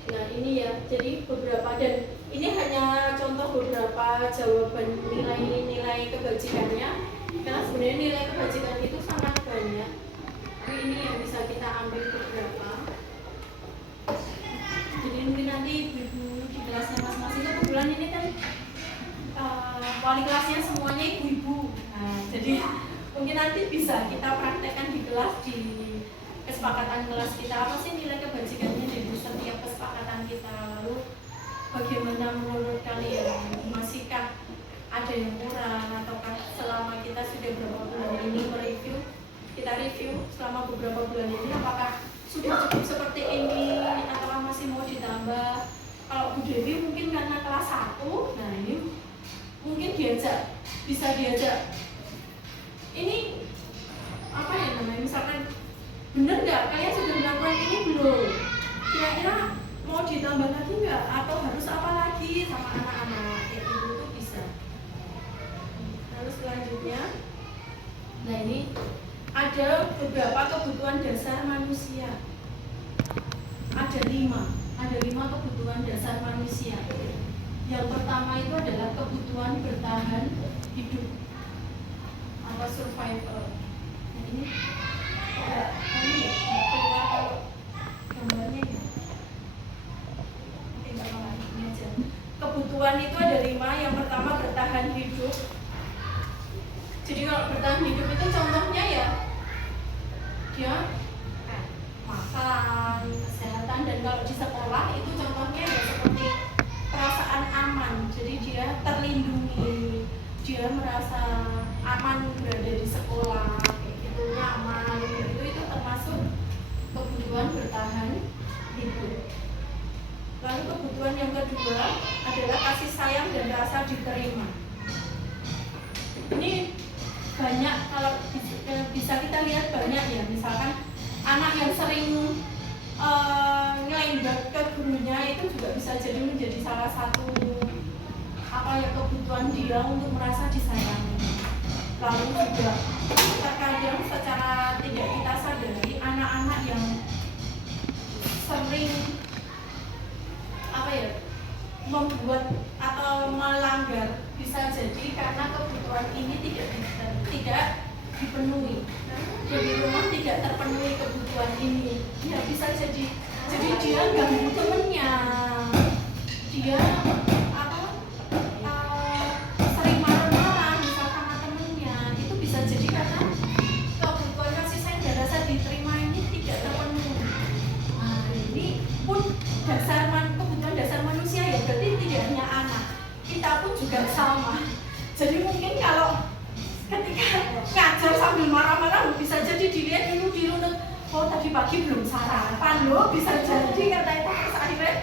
Nah ini ya, jadi beberapa, dan ini hanya contoh beberapa jawaban nilai-nilai kebajikannya, karena sebenarnya nilai kebajikan itu sangat banyak. Tapi ini yang bisa kita ambil beberapa. Jadi mungkin nanti ibu di kelasnya masing-masing, kebetulan ini kan wali kelasnya semuanya ibu-ibu. Nah, jadi mungkin nanti bisa kita praktekkan di kelas, di kesepakatan kelas kita, apa sih nilai kebajikannya dari setiap kesepakatan kita. Lalu bagaimana menurut kalian, masihkah ada yang kurang, ataukah selama kita sudah beberapa bulan ini mereview, kita review selama beberapa bulan ini apakah sudah cukup seperti ini atau masih mau ditambah. Kalau Bu Dewi mungkin karena kelas 1, nah ini mungkin bisa diajak ini apa ya namanya, misalkan bener nggak kalian sudah melakukan ini belum, kira-kira mau ditambah lagi nggak atau harus apa lagi sama anak-anak, kayak gitu tuh bisa. Lalu selanjutnya, nah ini ada beberapa kebutuhan dasar manusia, ada 5 kebutuhan dasar manusia. Yang pertama itu adalah kebutuhan bertahan hidup atau survival. Nah ini keluar kalau gambarnya ya. Oke, nggak apa-apa, ini aja. Kebutuhan itu ada 5. Yang pertama bertahan hidup. Jadi kalau bertahan hidup itu contohnya ya dia makan, kesehatan, dan kalau di sekolah itu contohnya ya seperti perasaan aman. Jadi dia terlindungi, dia merasa aman berada di sekolah, kayak gitu, nyaman, itu termasuk kebutuhan bertahan hidup. Lalu kebutuhan yang kedua adalah kasih sayang dan rasa diterima. Ini banyak, kalau bisa kita lihat banyak ya, misalkan anak yang sering ngelenggar ke gurunya itu juga bisa jadi menjadi salah satu kebutuhan dia untuk merasa disayangi. Lalu juga terkadang secara tidak kita membuat atau melanggar, bisa jadi karena kebutuhan ini tidak dipenuhi. Jadi rumah tidak terpenuhi kebutuhan ini, ya bisa jadi dia ganggu temennya, dia sering marah-marah misal sama temennya. Itu bisa jadi karena kebutuhan kasih sayang dan rasa diterima ini tidak terpenuhi. Nah, ini pun kebutuhan dasar manusia, ya berarti tidak hanya anak, kita pun juga sama. Jadi mungkin kalau ketika ngajar sambil marah-marah, bisa jadi dilihat dulu dirunut, oh tadi pagi belum sarapan loh, bisa jadi kata itu. Terus akhirnya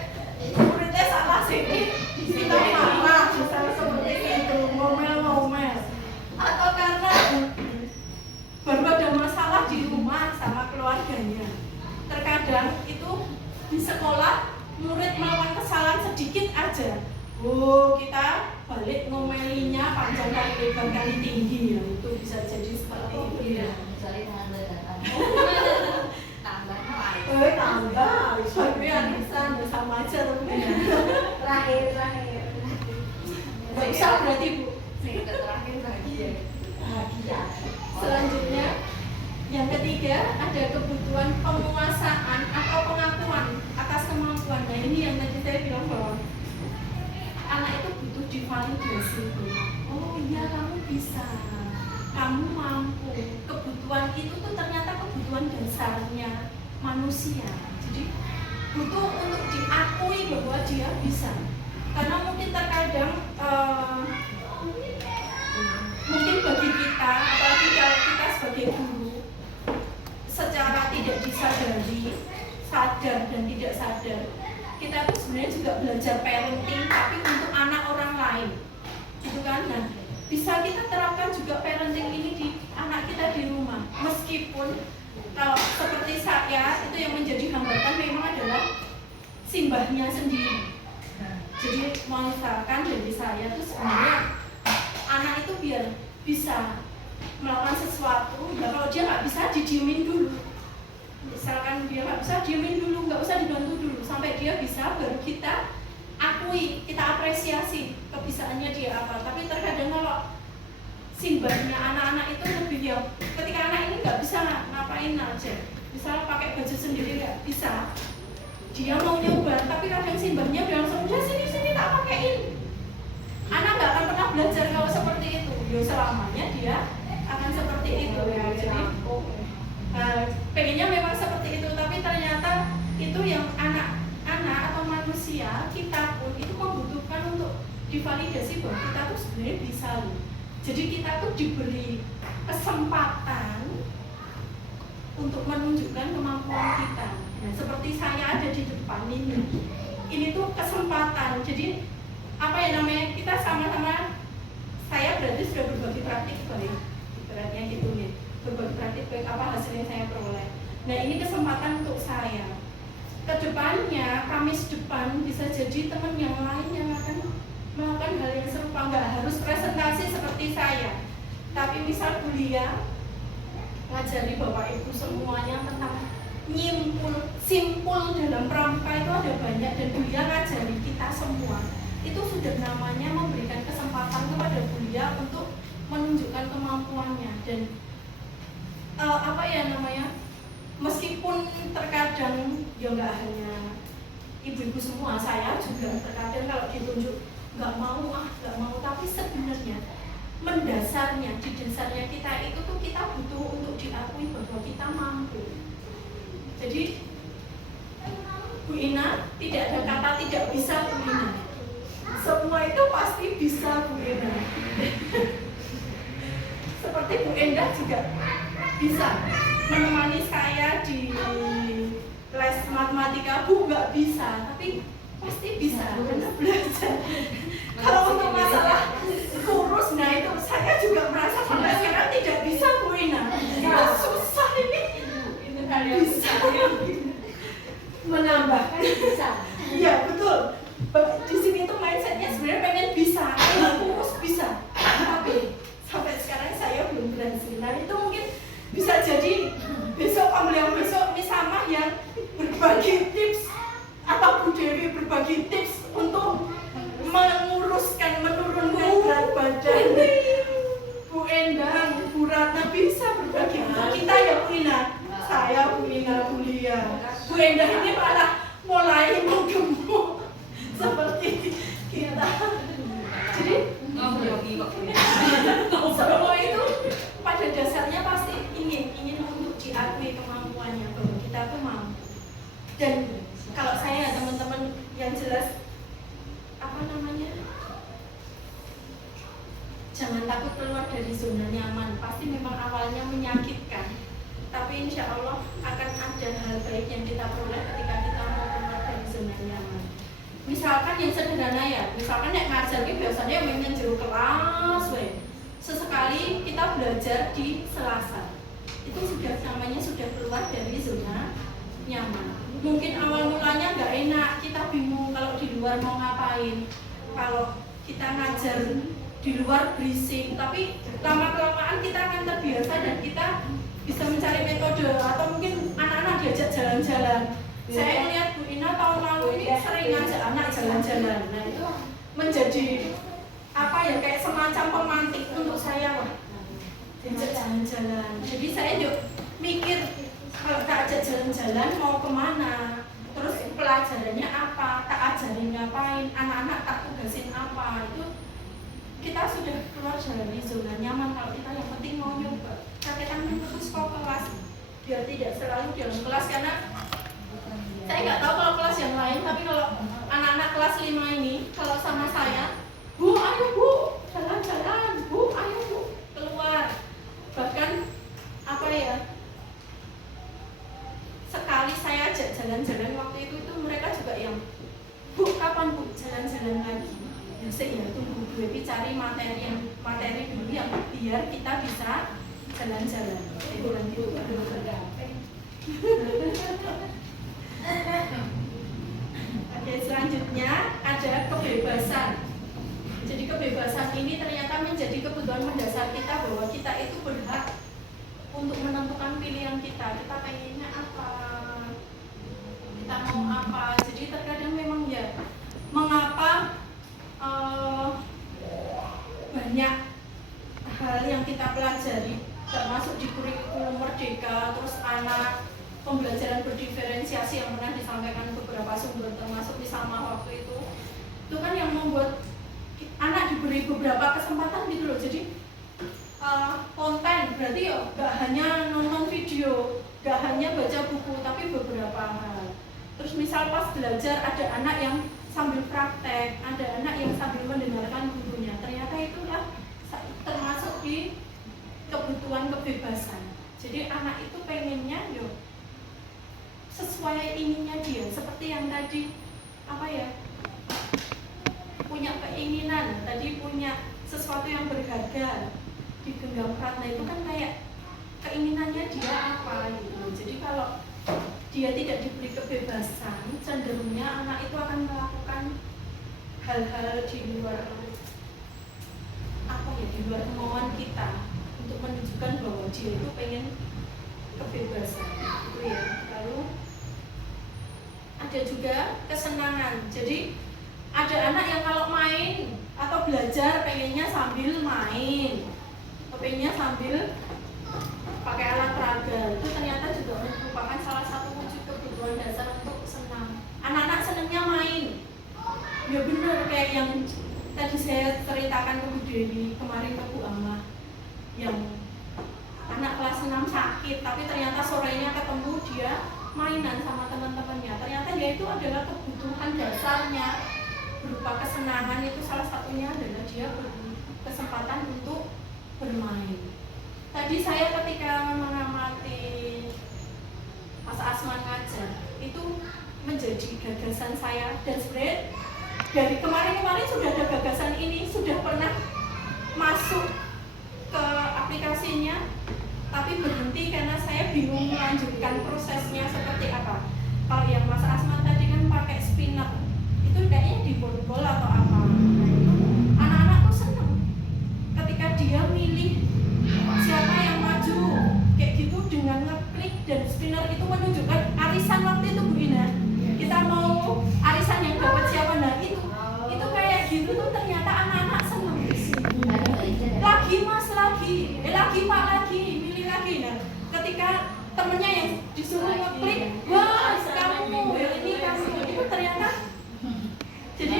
muridnya salah sini, kita marah, bisa seperti itu, ngomel-ngomel. Atau karena baru ada masalah di rumah sama keluarganya. Terkadang itu di sekolah murid melakukan kesalahan sedikit aja, kita balik ngomelinya panjang kali lebar kali tinggi, ya itu bisa jadi seperti itu ya. Tambah tapi arisan sama aja terakhir nggak usah berarti Bu, terakhir bahagia. Selanjutnya yang ketiga ada kebutuhan penguasaan atau pengakuan atas kemampuan. Nah ini yang tadi saya bilang bahwa anak itu butuh divalidasi. Oh iya kamu bisa, kamu mampu. Kebutuhan itu tuh ternyata kebutuhan dasarnya manusia. Jadi butuh untuk diakui bahwa dia bisa. Karena mungkin terkadang mungkin bagi kita, apalagi kalau kita sebagai guru, secara tidak disadari, sadar dan tidak sadar, kita tuh sebenarnya juga belajar parenting tapi untuk anak orang lain, gitu kan? Nah, bisa kita terapkan juga parenting ini di anak kita di rumah. Meskipun kalau seperti saya, itu yang menjadi hambatan memang adalah simbahnya sendiri. Jadi misalkan dari saya tuh sebenarnya anak itu biar bisa melakukan sesuatu, ya kalau dia nggak bisa didiemin dulu. Misalkan dia nggak bisa, diemin dulu, nggak usah dibantu dulu sampai dia bisa, baru kita akui, kita apresiasi kebisaannya dia apa. Tapi terkadang kalau simbahnya anak-anak itu lebih ya, ketika anak ini nggak bisa ngapain aja, misalnya pakai baju sendiri nggak bisa, dia mau nyoba, tapi kadang simbahnya udah langsung, udah sini tak pakein. Anak nggak akan pernah belajar kalau seperti itu. Ya selamanya dia akan seperti itu ya. Jadi pengennya memang seperti itu, tapi ternyata itu yang anak-anak atau manusia, kita pun itu membutuhkan untuk divalidasi bahwa kita tuh sebenarnya bisa loh. Jadi kita tuh diberi kesempatan untuk menunjukkan kemampuan kita. Nah, seperti saya ada di depan ini tuh kesempatan. Jadi apa ya namanya, kita sama-sama, saya berarti sudah berbagi praktik baik, ibaratnya gitu nih, berbagi praktik baik apa hasil yang saya peroleh. Nah ini kesempatan untuk saya. Kedepannya, Kamis depan bisa jadi teman yang lain yang akan melakukan hal yang serupa, nggak harus presentasi seperti saya, tapi misal kuliah, ngajari Bapak Ibu semuanya tentang simpul dalam pramuka itu ada banyak, dan kuliah ngajari kita semua. Itu sudah namanya memberikan kesempatan kepada beliau untuk menunjukkan kemampuannya. Dan apa ya namanya, meskipun terkadang ya nggak hanya ibu-ibu semua, saya juga terkadang kalau ditunjuk nggak mau, tapi sebenarnya mendasarnya, di dasarnya kita itu tuh kita butuh untuk diakui bahwa kita mampu. Jadi Bu Ina, tidak ada kata tidak bisa Bu Ina, semua itu pasti bisa Bu Ina. Seperti Bu Endah juga bisa menemani saya di les matematika. Bu nggak bisa, tapi pasti bisa karena belajar. Kalau untuk masalah kurus, nah itu saya juga merasa sampai sekarang tidak bisa Bu Ina. Susah ini bisa menambahkan bisa. Iya betul. Di sini tuh mindsetnya sebenarnya pengen bisa, kurus bisa, tapi sampai sekarang saya belum berhasil. Nah itu mungkin bisa jadi besok pembelian besok Misamah yang berbagi tips, atau Bu Dewi berbagi tips untuk kita. Jadi semua itu pada dasarnya pasti ingin untuk diakui kemampuannya bahwa kita tuh mau. Dan kalau saya teman-teman yang jelas jangan takut keluar dari zona nyaman. Pasti memang awalnya menyakitkan, tapi insya Allah akan ada hal baik yang kita peroleh ketika kita mau keluar dari zona nyaman. Misalkan yang sederhana ya, misalkan yang ngajar ini biasanya yang jero kelas, sesekali kita belajar di Selasa, itu sudah namanya sudah keluar dari zona nyaman. Mungkin awal mulanya nggak enak, kita bingung kalau di luar mau ngapain, kalau kita ngajar di luar berisik, tapi lama-kelamaan kita akan terbiasa dan kita bisa mencari metode, atau mungkin anak-anak diajak jalan-jalan. Saya melihat Bu Ina tahun lalu ini sering ngajak anak jalan-jalan. Nah itu menjadi kayak semacam pemantik untuk saya, wah diajak jalan-jalan. Jadi saya juga mikir kalau tak ajak jalan-jalan mau kemana, terus pelajarannya apa, tak ajarin ngapain, anak-anak tak tugasin apa, itu kita sudah keluar dari zona nyaman. Kalau kita yang penting mau nyoba, pakai tangan terus kok kelas, biar tidak selalu dalam kelas. Karena saya nggak tahu kalau kelas yang lain, tapi kalau anak-anak kelas 5 ini, kalau sama saya, Bu, ayo Bu, jalan-jalan, Bu, ayo Bu, keluar. Bahkan sekali saya ajak jalan-jalan waktu itu mereka juga yang, Bu, kapan Bu jalan-jalan lagi? Ya tunggu dulu, cari materi dulu yang biar kita bisa jalan-jalan. Oke, selanjutnya ada kebebasan. Jadi kebebasan ini ternyata menjadi kebutuhan mendasar kita, bahwa kita itu berhak untuk menentukan pilihan kita. Kita pengennya apa, kita mau apa. Jadi terkadang memang ya, mengapa banyak hal yang kita pelajari, termasuk di kurikulum Merdeka, terus anak pembelajaran berdiferensiasi yang pernah disampaikan beberapa sumber, termasuk di Sama waktu itu kan yang membuat anak diberi beberapa kesempatan gitu loh. Jadi konten berarti ya gak hanya nonton video, gak hanya baca buku, tapi beberapa hal. Terus misal pas belajar ada anak yang sambil praktek, ada anak yang sambil mendengarkan gurunya. Ternyata itulah termasuk di kebutuhan kebebasan. Jadi anak itu pengennya sesuai ininya dia, seperti yang tadi punya keinginan, tadi punya sesuatu yang berharga digenggam erat. Nah itu kan kayak keinginannya dia apa gitu. Jadi kalau dia tidak diberi kebebasan, cenderungnya anak itu akan melakukan hal-hal di luar di luar kemauan kita, untuk menunjukkan bahwa dia itu pengen kebebasan gitu ya. Lalu ada juga kesenangan. Jadi ada anak yang kalau main atau belajar pengennya sambil main, atau pengennya sambil pakai alat peraga. Itu ternyata juga merupakan salah satu wujud kebutuhan dasar untuk senang. Anak-anak senangnya main, ya benar, kayak yang tadi saya ceritakan ke Bu Dewi kemarin, ke Bu Ama, yang anak kelas 6 sakit, tapi ternyata sorenya ketemu dia mainan sama teman-temannya. Ternyata dia itu adalah kebutuhan dasarnya berupa kesenangan. Itu salah satunya adalah dia berkesempatan untuk bermain. Tadi saya ketika mengamati Mas Asman ngajar, itu menjadi gagasan saya, dan sebenarnya dari kemarin-kemarin sudah ada gagasan ini, sudah pernah masuk ke aplikasinya, tapi berhenti karena saya bingung melanjutkan prosesnya seperti apa. Kalau yang Mas Asman tadi kan pakai spinner, itu kayaknya di bol-bol atau apa. Nah itu anak-anak tuh seneng ketika dia milih siapa yang maju kayak gitu, dengan ngeklik dan spinner itu menunjukkan arisan. Waktu itu Bu Ina, kita mau arisan yang dapat siapa. Nah itu kayak gitu tuh ternyata anak-anak seneng. Lagi Mas, lagi Pak, lagi milih lagi. Nah ketika temennya yang disuruh ngeklik, wah kamu, ini kamu, itu ternyata jadi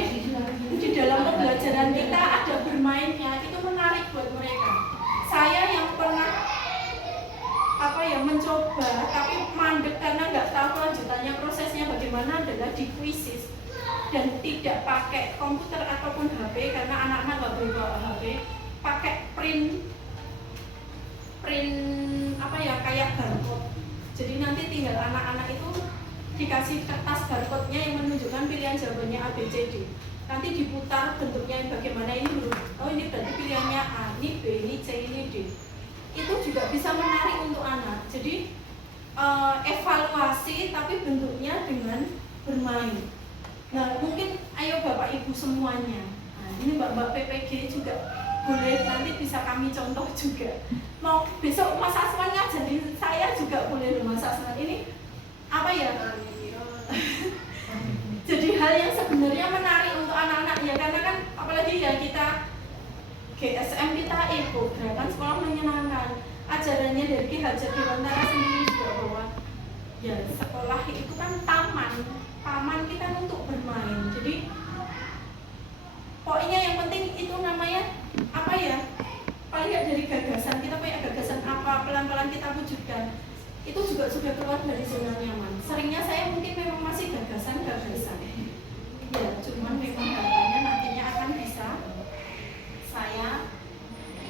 di dalam pembelajaran kita ada bermainnya, itu menarik buat mereka. Saya yang pernah mencoba tapi mandek karena nggak tahu kelanjutannya prosesnya bagaimana adalah di kuisis dan tidak pakai komputer ataupun HP karena anak-anak nggak boleh bawa HP, pakai print kayak barcode. Jadi nanti tinggal anak-anak itu dikasih kertas barcode-nya yang menunjukkan pilihan jawabannya A, B, C, D. Nanti diputar bentuknya yang bagaimana, ini huruf, oh ini berarti pilihannya A, ini B, ini C, ini D. Itu juga bisa menarik untuk anak. Jadi evaluasi tapi bentuknya dengan bermain. Nah mungkin ayo Bapak Ibu semuanya, nah, ini Mbak PPG juga boleh, nanti bisa kami contoh juga. Mau besok Mas Asman ngajarin saya juga boleh loh Mas Asman. Ini jadi hal yang sebenarnya menarik untuk anak-anak ya, karena kan apalagi ya kita GSM kita Gerakan Sekolah Menyenangkan, ajarannya dari Ki Hajar Dewantara sendiri juga bahwa ya sekolah itu kan taman kita untuk bermain. Jadi pokoknya yang penting itu namanya paling nggak dari gagasan, kita punya gagasan apa, pelan-pelan kita wujudkan, itu juga sudah keluar dari zona nyaman. Seringnya saya mungkin memang masih gagasan ya, cuman memang harapannya nantinya akan bisa saya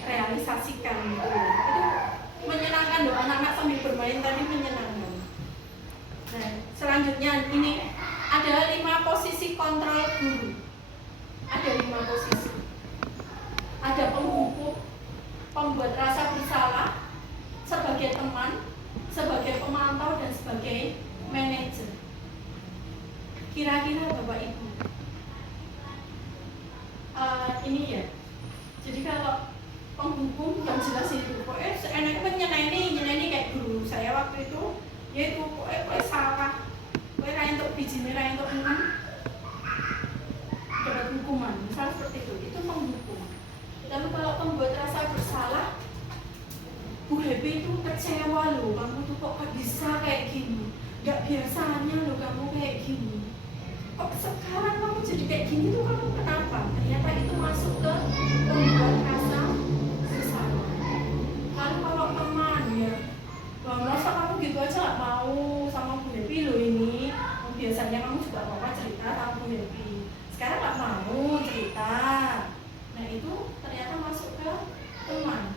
realisasikan gitu. Itu menyenangkan loh, anak-anak sambil bermain tadi menyenangkan. Nah, selanjutnya ini ada 5 posisi kontrol guru. Ada 5 posisi. Ada penghukum, pembuat rasa bersalah, sebagai teman, sebagai pemantau, dan sebagai manajer. Kira-kira Bapak Ibu, ini ya. Jadi kalau penghukum yang jelas itu, pokoknya seenaknya nyeneni kayak guru saya waktu itu, yaitu pokoknya salah, pokoknya raih untuk biji, raih untuk dapat hukuman, misal seperti itu penghukum. Lalu kalau pembuat rasa bersalah, Bu Happy itu kecewa loh, kamu tuh kok bisa kayak gini, gak biasanya loh kamu kayak gini, kok sekarang kamu jadi kayak gini tuh kamu kenapa? Ternyata itu masuk ke pembuat rasa bersalah. Lalu kalau teman ya, wah masa kamu gitu aja gak mau sama Bu Happy loh ini, biasanya kamu juga apa cerita sama Bu Happy, sekarang gak mau cerita. Nah itu ternyata masuk ke teman.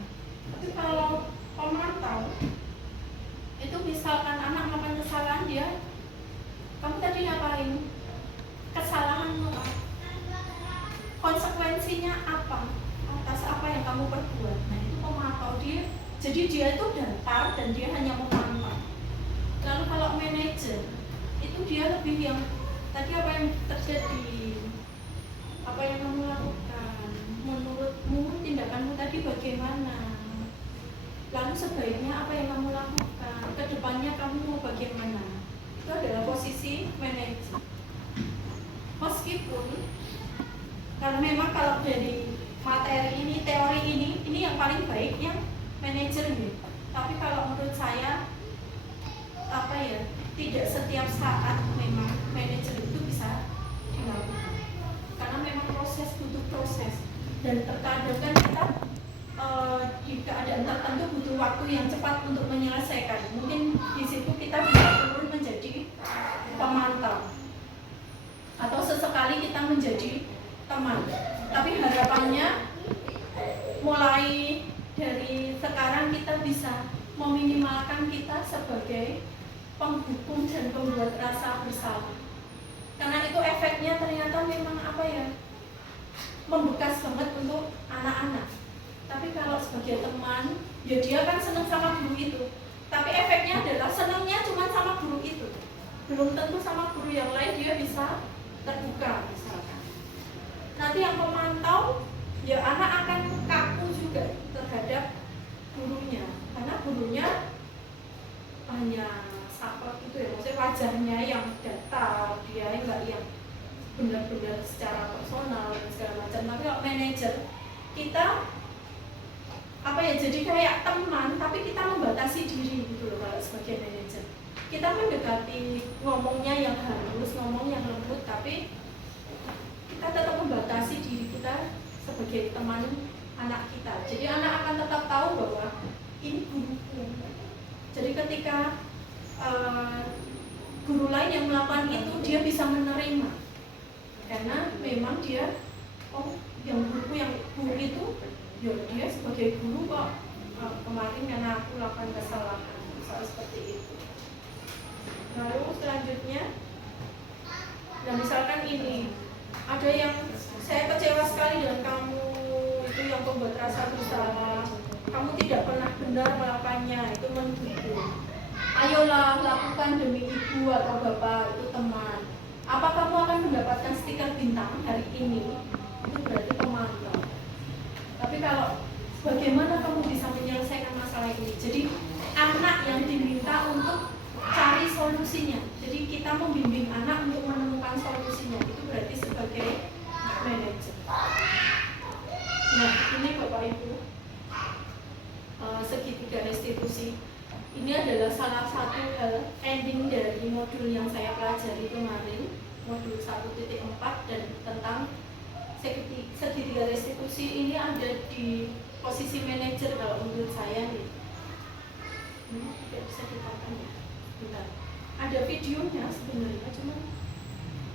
Tapi kalau pemantau itu misalkan anak melakukan kesalahan, dia, kamu tadi ngapain? Kesalahanmu apa? Konsekuensinya apa? Atas apa yang kamu perbuat? Nah itu pemantau dia. Jadi dia itu datar dan dia hanya memantau. Lalu kalau manajer itu dia lebih yang tadi apa yang terjadi, apa yang kamu lakukan, menurutmu tindakanmu tadi bagaimana, lalu sebaiknya apa yang kamu lakukan, kedepannya kamu mau bagaimana. Itu adalah posisi manajer. Meskipun karena memang kalau dari materi ini, teori ini yang paling baik yang manajer nih. Tapi kalau menurut saya tidak setiap saat memang manajer itu bisa dilakukan, karena memang butuh proses, dan terkadang kan kita di keadaan tertentu butuh waktu yang cepat untuk menyelesaikan. Mungkin di situ kita bisa turun menjadi pemantau atau sesekali kita menjadi teman. Tapi harapannya mulai dari sekarang kita bisa meminimalkan kita sebagai penghukum dan pembuat rasa bersalah, karena itu efeknya ternyata memang membekas banget untuk anak-anak. Tapi kalau sebagai teman, ya dia kan senang sama guru itu, tapi efeknya adalah senangnya cuma sama guru itu, belum tentu sama guru yang lain dia bisa terbuka misalkan. Nanti yang memantau, ya anak akan kaku juga terhadap gurunya, karena gurunya hanya saklek itu ya, maksudnya wajahnya yang datar, dia enggak yang benar-benar secara personal dan segala macam. Tapi kalau manajer kita jadi kayak teman, tapi kita membatasi diri gitu loh. Kalau sebagai manajer kita mendekati, ngomongnya yang halus, ngomong yang lembut, tapi kita tetap membatasi diri kita sebagai teman anak kita. Jadi anak akan tetap tahu bahwa ini guruku. Jadi ketika guru lain yang melakukan itu, dia bisa menerima karena memang dia, oh yang guruku yang guru itu, ya dia sebagai guru kok kemarin karena aku lakukan kesalahan, misalnya seperti itu. Lalu selanjutnya, nah misalkan ini ada yang saya kecewa sekali dengan kamu, itu yang membuat rasa bersalah, kamu tidak pernah benar melakukannya, itu mendukung. Ayolah lakukan demi ibu atau bapak, itu teman. Apa kamu akan mendapatkan stiker bintang hari ini? Itu berarti pemantau. Tapi kalau bagaimana kamu bisa menyelesaikan masalah ini? Jadi anak yang diminta untuk cari solusinya. Jadi kita membimbing anak untuk menemukan solusinya. Itu berarti sebagai manajer. Nah, ini Bapak Ibu, segitiga restitusi. Ini adalah salah satu hal ending dari modul yang saya pelajari kemarin, modul 1.4, dan tentang segitiga restitusi ini ada di posisi manajer kalau menurut saya nih. Ini tidak bisa ditahan ya. Bentar. Ada videonya sebenarnya, cuma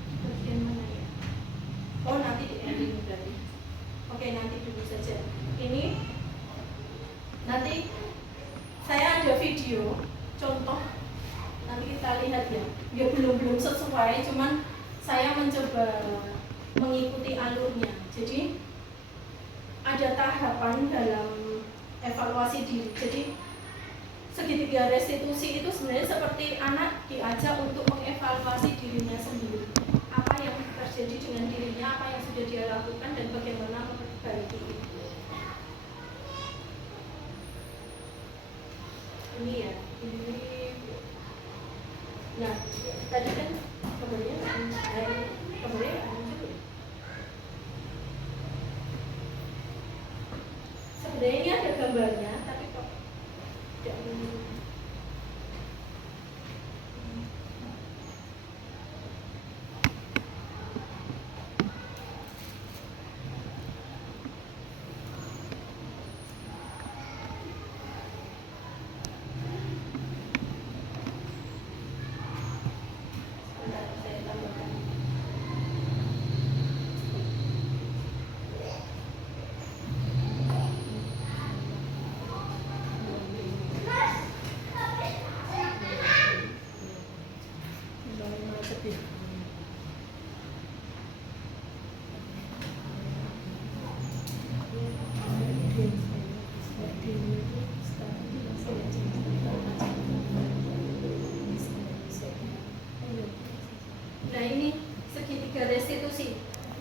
di bagian mana ya? Oh, nanti di ending berarti. Oke, nanti dulu saja. Ini nanti saya ada video contoh, nanti kita lihat ya. Ya belum sesuai, cuman saya mencoba mengikuti alurnya. Jadi ada tahapan dalam evaluasi diri. Jadi segitiga restitusi itu sebenarnya seperti anak diajak untuk mengevaluasi dirinya sendiri. Apa yang terjadi dengan dirinya, apa yang sudah dia lakukan, dan bagaimana memperbaiki itu. Ini ya, ini. Nah, tadi kan kemudian sebenarnya ini ada gambarnya, tapi kok tidak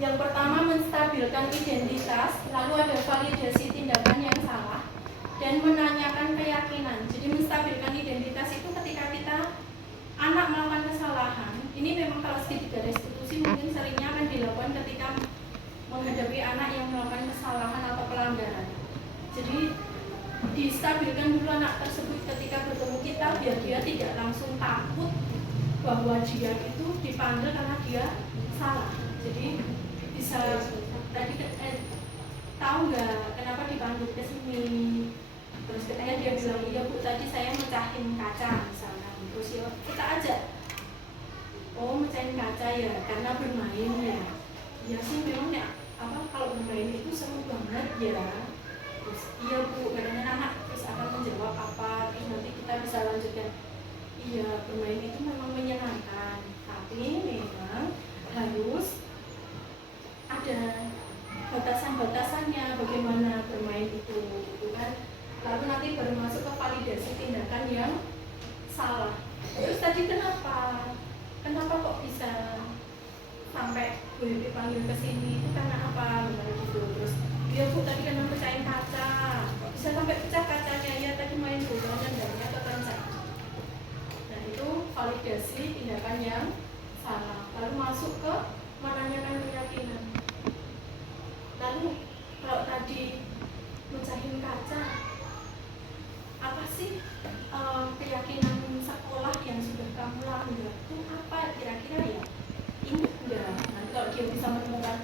yang pertama menstabilkan identitas, lalu ada validasi tindakan yang salah, dan menanyakan keyakinan. Jadi menstabilkan identitas itu ketika kita anak melakukan kesalahan, ini memang kalau segitiga restitusi mungkin seringnya akan dilakukan ketika menghadapi anak yang melakukan kesalahan atau pelanggaran. Jadi distabilkan dulu anak tersebut ketika bertemu kita, biar dia tidak langsung takut bahwa dia itu dipanggil karena dia salah. Jadi bisa tadi tahu nggak kenapa dipanggil ke sini? Terus katanya dia bilang, iya Bu, tadi saya mecahin kaca misalnya. Terus ya kita ajak, oh mecahin kaca ya karena bermain ya. Ya sih memang ya, kalau bermain itu seru banget ya. Terus iya Bu, kadang-kadang anak terus akan menjawab apa, terus nanti kita bisa lanjutkan. Iya, bermain itu memang menyenangkan, tapi memang harus ada batasan-batasannya bagaimana bermain itu, gitu kan. Lalu nanti baru masuk ke validasi tindakan yang salah. Terus tadi kenapa kok bisa sampai Bu dipanggil ke sini? Itu karena apa? Benar gitu. Terus dia Bu tadi kan pecahin kaca, bisa sampai pecah kacanya ya tadi main bola dan darahnya kepencet. Nah itu validasi tindakan yang salah. Lalu masuk ke menanyakan keyakinan. Lalu kalau tadi mecahin kaca, apa sih keyakinan sekolah yang sudah kamu langgar itu apa kira-kira ya? Ini enggak. Nanti kalau dia bisa menemukan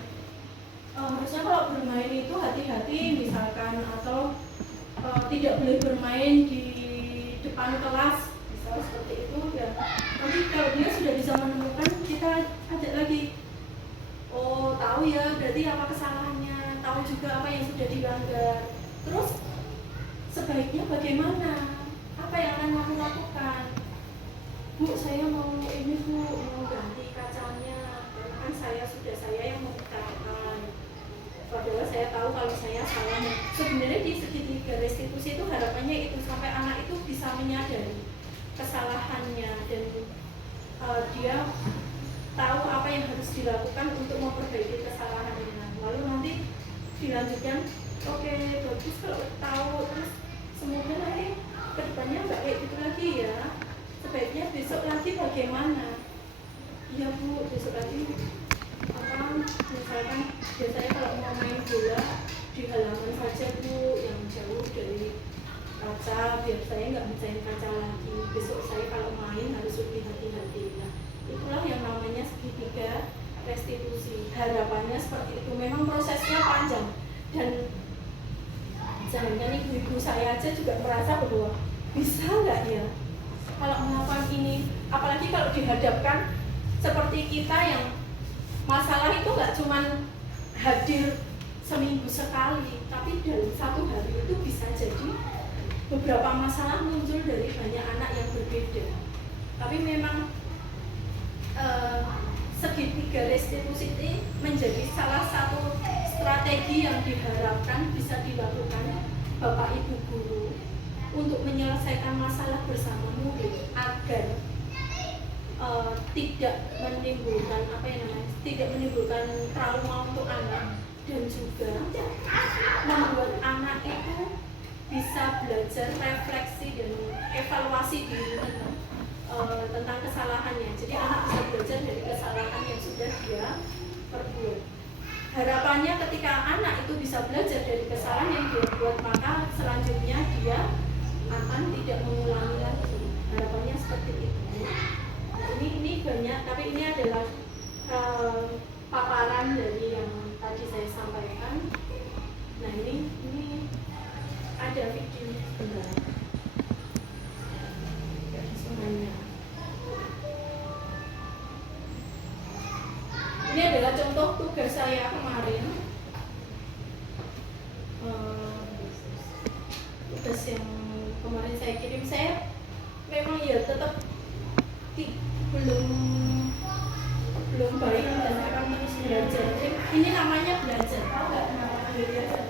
bermain itu hati-hati misalkan, atau tidak boleh bermain di depan kelas misalnya seperti itu ya. Nanti kalau dia sudah bisa menemukan, kita ajak lagi, oh tahu ya berarti apa kesalahannya, tahu juga apa yang sudah dilanggar, terus sebaiknya bagaimana, apa yang akan kamu lakukan. Bu, saya mau ini Bu, mau ganti kacanya, kan saya yang memutarakan, padahal saya tahu kalau saya salah. Sebenarnya di segitiga restitusi itu harapannya itu sampai anak itu bisa menyadari kesalahannya dan dia tahu apa yang harus dilakukan untuk memperbaiki kesalahannya. Lalu nanti dilanjutkan, oke, bagus kalau tahu, terus semoga nanti kedepannya nggak kayak gitu lagi ya. Sebaiknya besok lagi bagaimana? Iya Bu, besok lagi misalkan biasanya kalau mau main bola di halaman saja Bu, yang jauh dari kaca, biar saya nggak mecahin kaca lagi. Besok saya kalau main harus lebih hati-hati. Nah, itulah yang namanya segitiga restitusi. Harapannya seperti itu. Memang prosesnya panjang dan jangan ibu-ibu saya aja juga merasa bahwa bisa nggak ya kalau melakukan ini, apalagi kalau dihadapkan seperti kita yang masalah itu nggak cuma hadir seminggu sekali, tapi dalam satu hari itu bisa jadi beberapa masalah muncul dari banyak anak yang berbeda. Tapi memang segitiga restitusi ini menjadi salah satu strategi yang diharapkan bisa dilakukan Bapak Ibu guru untuk menyelesaikan masalah bersama murid agar tidak menimbulkan trauma untuk anak, dan juga membuat anak itu bisa belajar refleksi dan evaluasi diri tentang kesalahannya. Jadi anak bisa belajar dari kesalahan yang sudah dia perbuat. Harapannya ketika anak itu bisa belajar dari kesalahan yang dia buat, maka selanjutnya dia akan tidak mengulangi lagi. Harapannya seperti itu. Nah, ini banyak, tapi ini adalah paparan dari yang tadi saya sampaikan. Nah, ini ada video sebenarnya. Semuanya. Ini adalah contoh tugas saya kemarin. Tugas yang kemarin saya kirim, saya memang ya tetap belum baik dan akan terus belajar. Ini namanya belajar. Tahu nggak namanya belajar?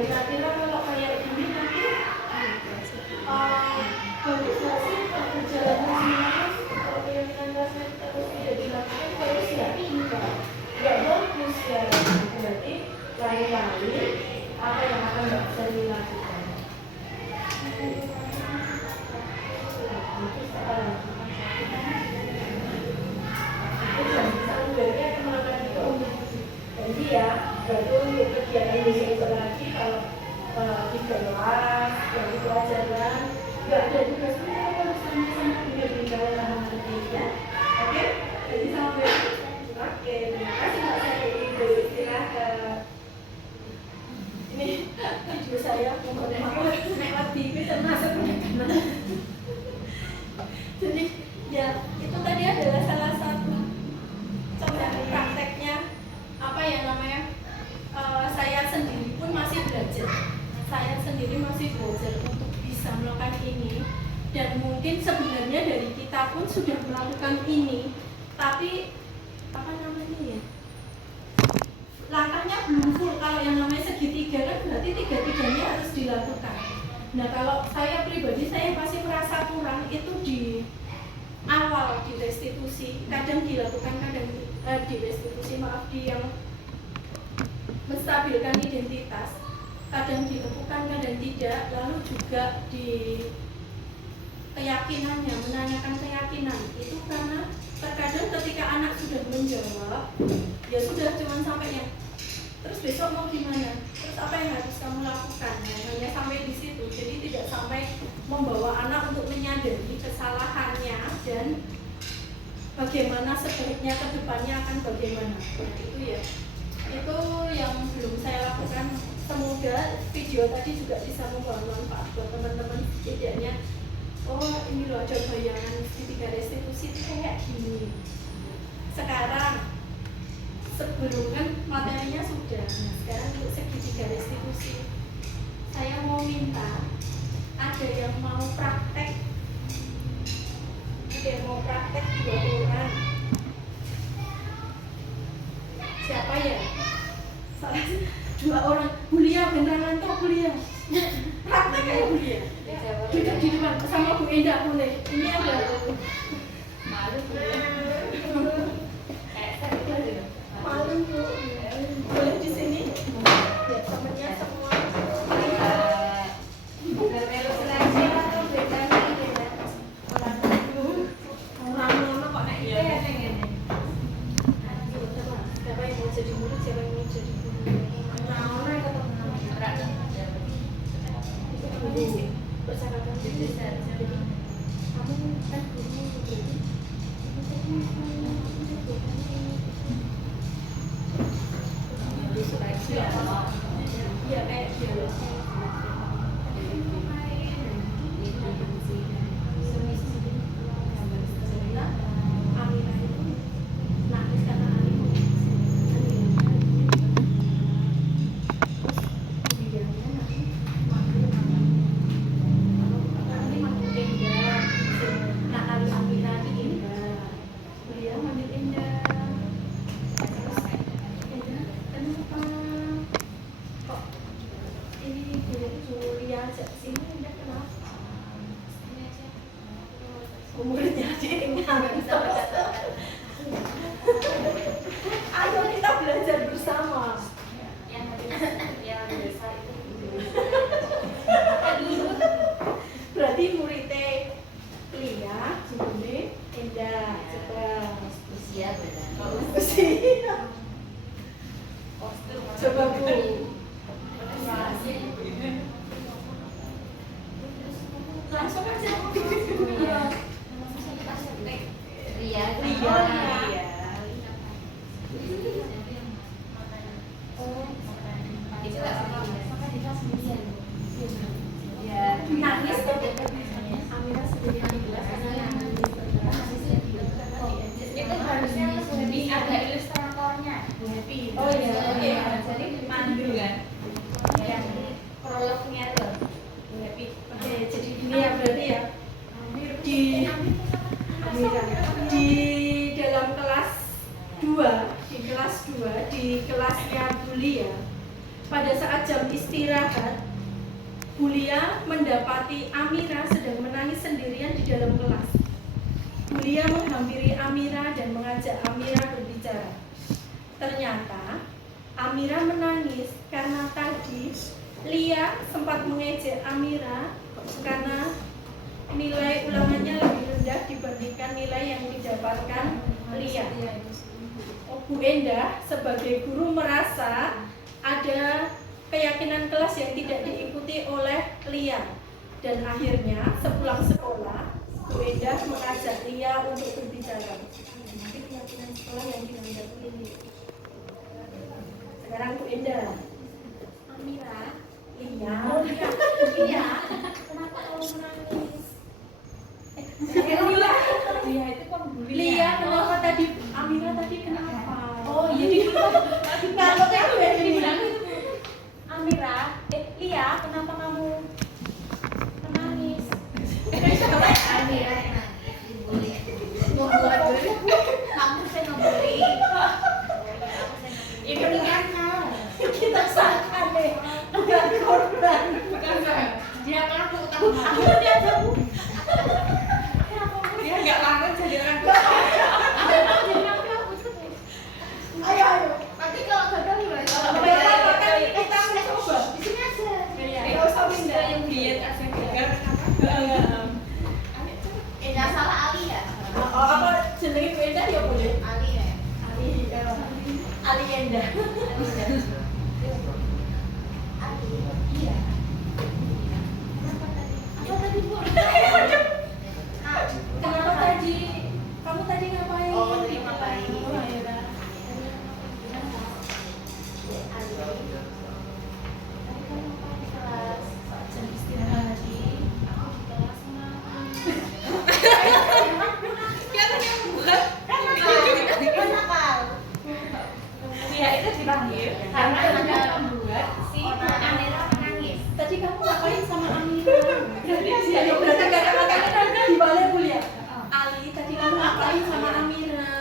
kira-kira kalau kayak gini nanti bagus nggak sih perjalanan semuanya kalau keyakinan dasar terus tidak dilakukan harus ya nggak bagus ya, berarti lain-lain apa yang akan bisa dilakukan. Jadi ya, berarti untuk kegiatan besok lagi kalau di kelas, dari pelajaran, nggak ada tugas pun kita harus sama-sama tinggal nanti ya. Oke, jadi sampai oke, terima kasih Mbak Sari, beristirahat. Ini video saya lewat TV termasuk jadi ya itu tadi adalah salah satu contoh prakteknya apa ya namanya, saya sendiri pun masih belajar, untuk bisa melakukan ini, dan mungkin sebenarnya dari kita pun sudah melakukan ini, tapi apa namanya ya, langkahnya belum full. Kalau yang namanya segitiga kan berarti tiga-tiganya harus dilakukan. Nah kalau saya pribadi, saya masih merasa kurang itu di awal di restitusi, kadang dilakukan, kadang di restitusi, di yang menstabilkan identitas, kadang dilakukan, kadang tidak. Lalu juga di keyakinannya, menanyakan keyakinan itu karena terkadang ketika anak sudah menjawab, ya sudah cuman sampai yang terus besok mau gimana, terus apa yang harus kamu lakukan, hanya sampai di situ. Jadi tidak sampai membawa anak untuk menyadari kesalahannya dan bagaimana sebaiknya ke depannya akan bagaimana. Nah, itu ya, itu yang belum saya lakukan. Semoga video tadi juga bisa membawa manfaat buat teman-teman, setidaknya oh ini loh coba bayangan segitiga restitusi itu kayak gini. Sekarang sebelum kan materinya sudah, nah sekarang untuk segitiga restitusi saya mau minta ada yang mau praktek, dua orang. Siapa ya? Salah, 2 orang. Bulia beneran tuh Bulia. Praktek ya Bulia. Duduk di depan sama Bu Enda boleh. Ini ada malu malu Bu. Boleh di sini. Ya temannya semua. Orang-orang kok naik ya pengen. Siapa yang mau jadi murid, siapa yang mau jadi guru. Orang-orang kata percakapan jadi kamu kan guru jadi ya kayak dialog Aminah itu nangis karena muridnya ayo kita belajar bersama. Berarti muridnya Lia, Jumune, Endah, usia coba Bu. pada saat jam istirahat, Bulia mendapati Amira sedang menangis sendirian di dalam kelas. Bulia menghampiri Amira dan mengajak Amira berbicara. Ternyata Amira menangis karena tadi Lia sempat mengejek Amira karena nilai ulangannya lebih rendah dibandingkan nilai yang didapatkan Lia. Bu Endah sebagai guru merasa ada keyakinan kelas yang tidak diikuti oleh Lia, dan akhirnya sepulang sekolah Bu Endah mengajak Lia untuk berbicara. Nanti keyakinan sekolah yang tidak diikuti. Sekarang Bu Endah. Amira, Lia. Lia, kenapa kamu menangis? Lia itu pembuli. Lia, kenapa tadi Amira tadi kenapa? Oh iya, Kalau kamu bilang itu Amira, Lia, kenapa kamu menangis? Amira dibully. Kamu saya ngebully. Ini karena kita sangka deh, bukan korban. dia pelaku utama. Dia tahu. Dia nggak langsung jadi orang Ayo. Nanti kalau gagal gimana? Kita mencoba. Di sini aja. Nggak usah pindah. yang diet asal gagal kenapa? Enggak salah Ali ya? Oh, apa jenenge Bu Endah ya boleh? Ali ya. Ali Endah. Ali. Iya. Apa tadi Bu? Kenapa tadi? Kamu tadi ngapain? Oh, tadi ngapain? Oh, ya. Ali. Tadi kan apa di kelas? Jam istirahat. Tadi aku di kelas Kelihatannya buat nakal. dia itu dipanggil karena ada membuat si Amira menangis. Tadi kamu ngapain sama Amira? Berarti kata-katanya dibalik Bu ya. Ali, tadi kamu ngapain sama Amira?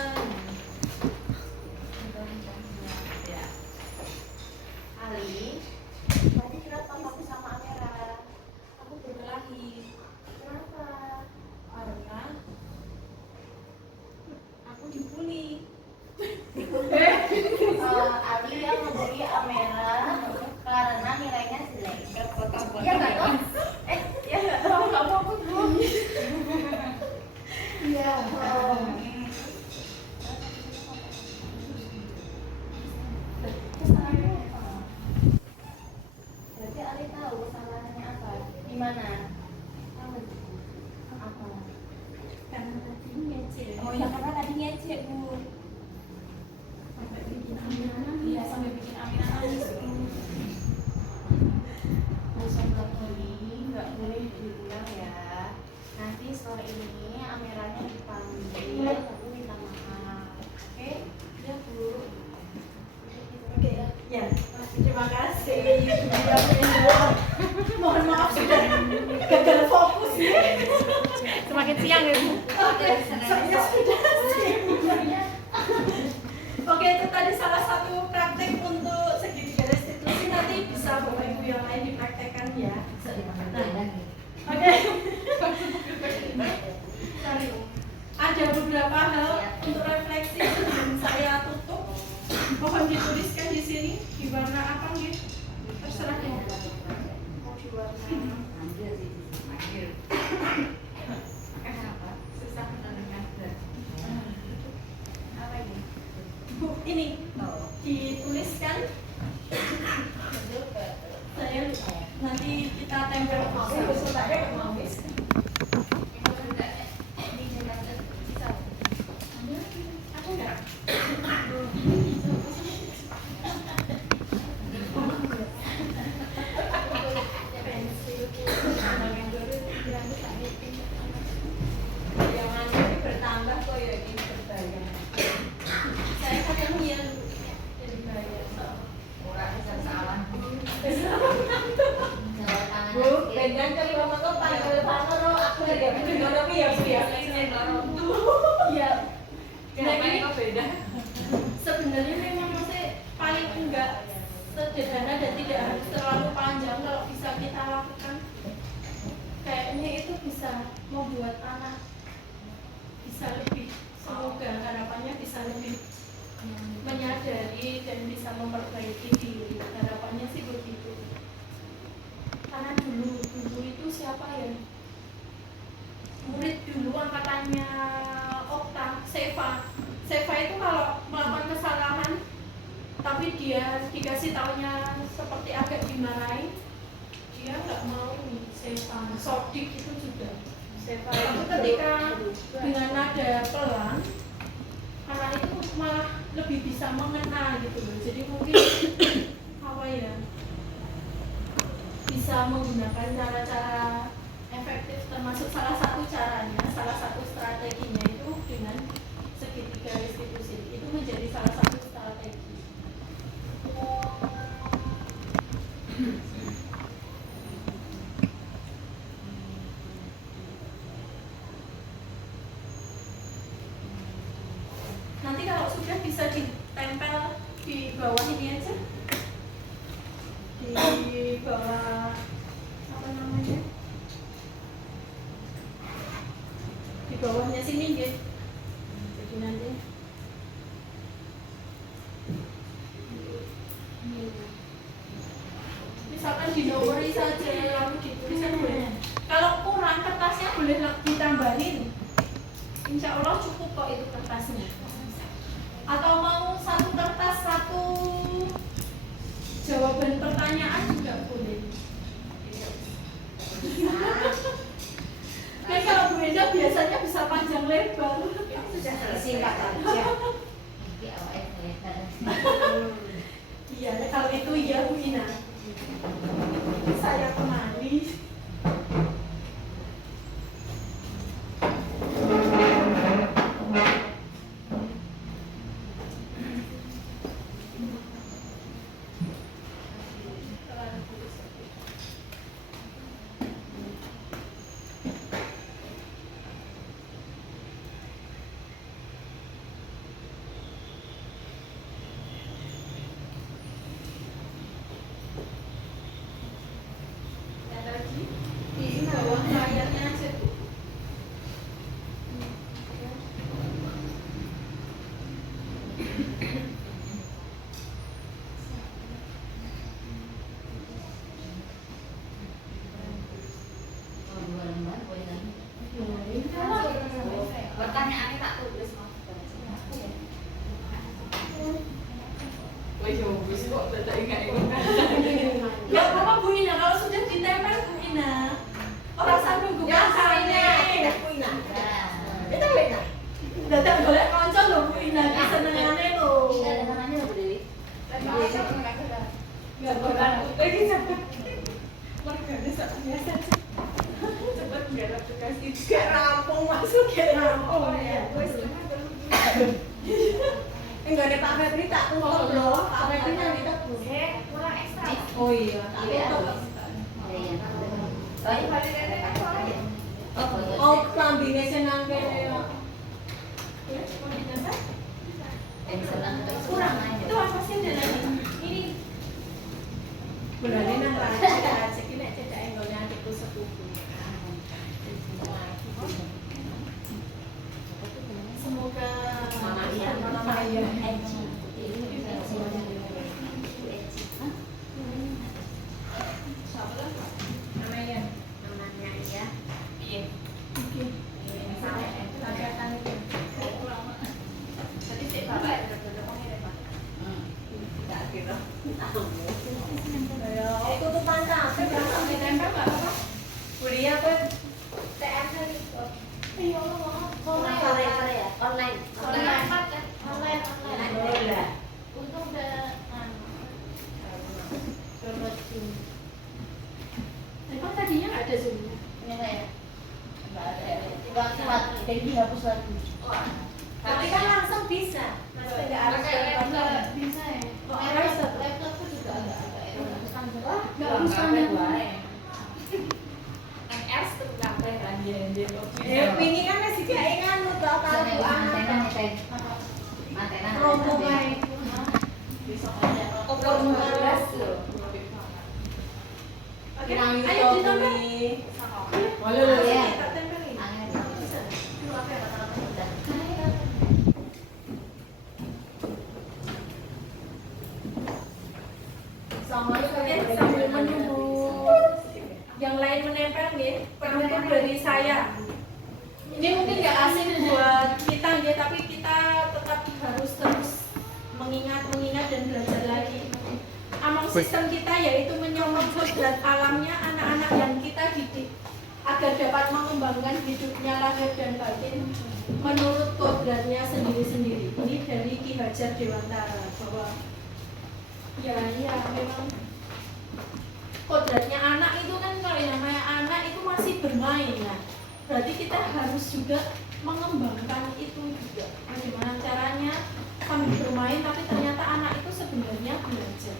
Ali, tadi kenapa kamu sama Amira? Aku berkelahi Kenapa? karena aku dibully. Ali yang ngebully Amira karena nilainya jelek. potong-potong. Iya nggak tahu? Ya nggak tahu kamu aku dulu. Iya. Kesalahannya apa? Berarti Ali tahu kesalahannya apa? Di mana? Tahu. Apa? Karena tadi ngecek. Oh ya karena tadi ngecek Bu. Sampai bikin Amira nangis. Iya sampai bikin Amira nangis Bu. Sobat Poli nggak boleh diulang ya. Nanti setelah ini Amiranya dipanggil aku minta maaf. Oke? Ya Bu. Oke, ya. Terima kasih. Mohon maaf sudah gagal fokus ya. Semakin siang ya Bu. Oke, saya sudah sibuk. Oke, itu tadi salah satu praktek untuk segitiga restitusi. Nanti bisa Bapak Ibu yang lain dipraktekkan ya. Oke. Sorry. Ada beberapa hal untuk refleksi sebelum saya tutup. Mohon dituliskan di sini di warna apa nih? Terserah ya. Mau di warna Susah menentukan. Apa ini? Bu, ini dituliskan. Saya nanti kita tempel besertanya ke Mawis. Aku enggak. Jangan bertambah kok ya ini berbayar. Saya kadang yang dibayar. Orang salah. Bu, dengan kalau mau panggil panero aku ya ekonomi ya Bu ya. Iya. Nah, ini beda? sebenarnya memang masih paling enggak sederhana dan tidak membuat anak bisa lebih, semoga harapannya bisa lebih menyadari dan bisa memperbaiki diri. Harapannya sih begitu. Karena dulu itu siapa ya? Murid dulu angkatannya Okta, Seva itu kalau melakukan kesalahan tapi dia dikasih taunya seperti agak dimarahin, dia nggak mau nih. Seva, Sodik itu juga Seva itu ketika dengan nada pelan, anak itu malah lebih bisa mengena gitu loh. Jadi mungkin apa ya, bisa menggunakan cara-cara efektif, termasuk salah satu caranya, salah satu strateginya itu dengan segitiga restitusi. Itu menjadi salah satu strategi. Nanti kalau sudah bisa ditempel di bawah ini aja, di bawah apa namanya, di bawahnya sini gitu. Jadi nanti misalkan dinowori saja, lalu dituliskan boleh. Kalau kurang kertasnya boleh ditambahin. Insya Allah cukup kok itu kertasnya. Atau mau satu kertas satu jawaban pertanyaan juga boleh. Kan kalau Bu Enda biasanya bisa panjang lebar. Sudah singkat aja. Iya, kalau itu iya Bu Ina. Saya kemari. Di bawah layarnya aja Bu. Pertanyaannya tak tulis. Gak apa-apa Bu Ina, kalau sudah ditempel Bu Ina. Orang sambil nunggu kancane. Itu benar. Dadak golek kanca lho Bu Ina, ki senengane lho. Enggak bukan. Lagi cepet. Mergane sak biasa. Cepet garap tugas itu. Gak rampung masuk gak rampung ya. Wis. Enggak ada Pak Febri tak tutup loh. Pak Febri nanti tak Kurang ekstra. Oh iya, tak tutup. Oh, klambine senang kene. Ya, mau ditambah? Kurang. Itu apa sih ada lagi? Ini. Bulane nang aja iki nek cecake nggone adikku sepupu. Semoga Mama Iya. Namanya ya. Iya. Oke. Salah itu. Tadi sik bapak ada ngomongin Pak. Enggak kira. Ayo, tutupan kabeh langsung ditempel enggak apa-apa. Kuliah apa? TM itu. Iya, online. Untung udah Emang tadinya nggak ada Zoom-nya? Tiba-tiba jadi dihapus lagi. Tapi kan langsung bisa. Maksudnya nggak harus nggak bisa ya. laptopku juga agak nggak harus standar. MS tuh kabeh kan dia. Ini kan masih kayak nganu tau kalau Bu anak promo kayak Besok aja. promo 12 loh. Oke, ayo ditambah. Halo, tak tempelin. penutup dari saya. Ini mungkin nggak asing buat kita ya, tapi kita tetap harus terus mengingat dan belajar lagi. Among sistem kita yaitu menyokong kodrat alamnya anak-anak yang kita didik agar dapat mengembangkan hidupnya lahir dan batin menurut kodratnya sendiri-sendiri. Ini dari Ki Hajar Dewantara bahwa ya memang kodratnya anak itu kan, kalau yang namanya anak itu masih bermain lah. Berarti kita harus juga mengembangkan itu juga. Bagaimana caranya sambil bermain tapi ternyata anak itu sebenarnya belajar.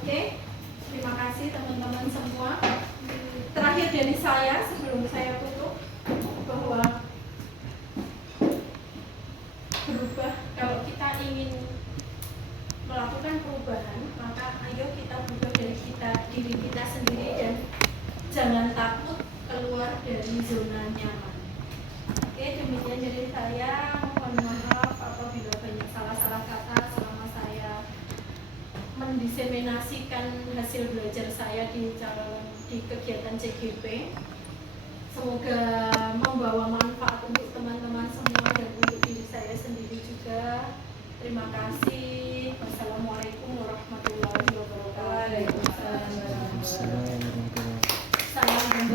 Oke, terima kasih teman-teman semua. Terakhir dari saya sebelum saya tutup bahwa berubah, kalau kita ingin melakukan perubahan maka ayo kita berubah dari diri kita sendiri dan jangan takut keluar dari zona nyaman. Oke, demikian dari saya. Mohon maaf apabila banyak salah-salah kata selama saya mendiseminasikan hasil belajar saya di kegiatan CGP. Semoga membawa manfaat untuk teman-teman semua dan untuk diri saya sendiri juga. Terima kasih. Wassalamualaikum warahmatullahi wabarakatuh. Salam dan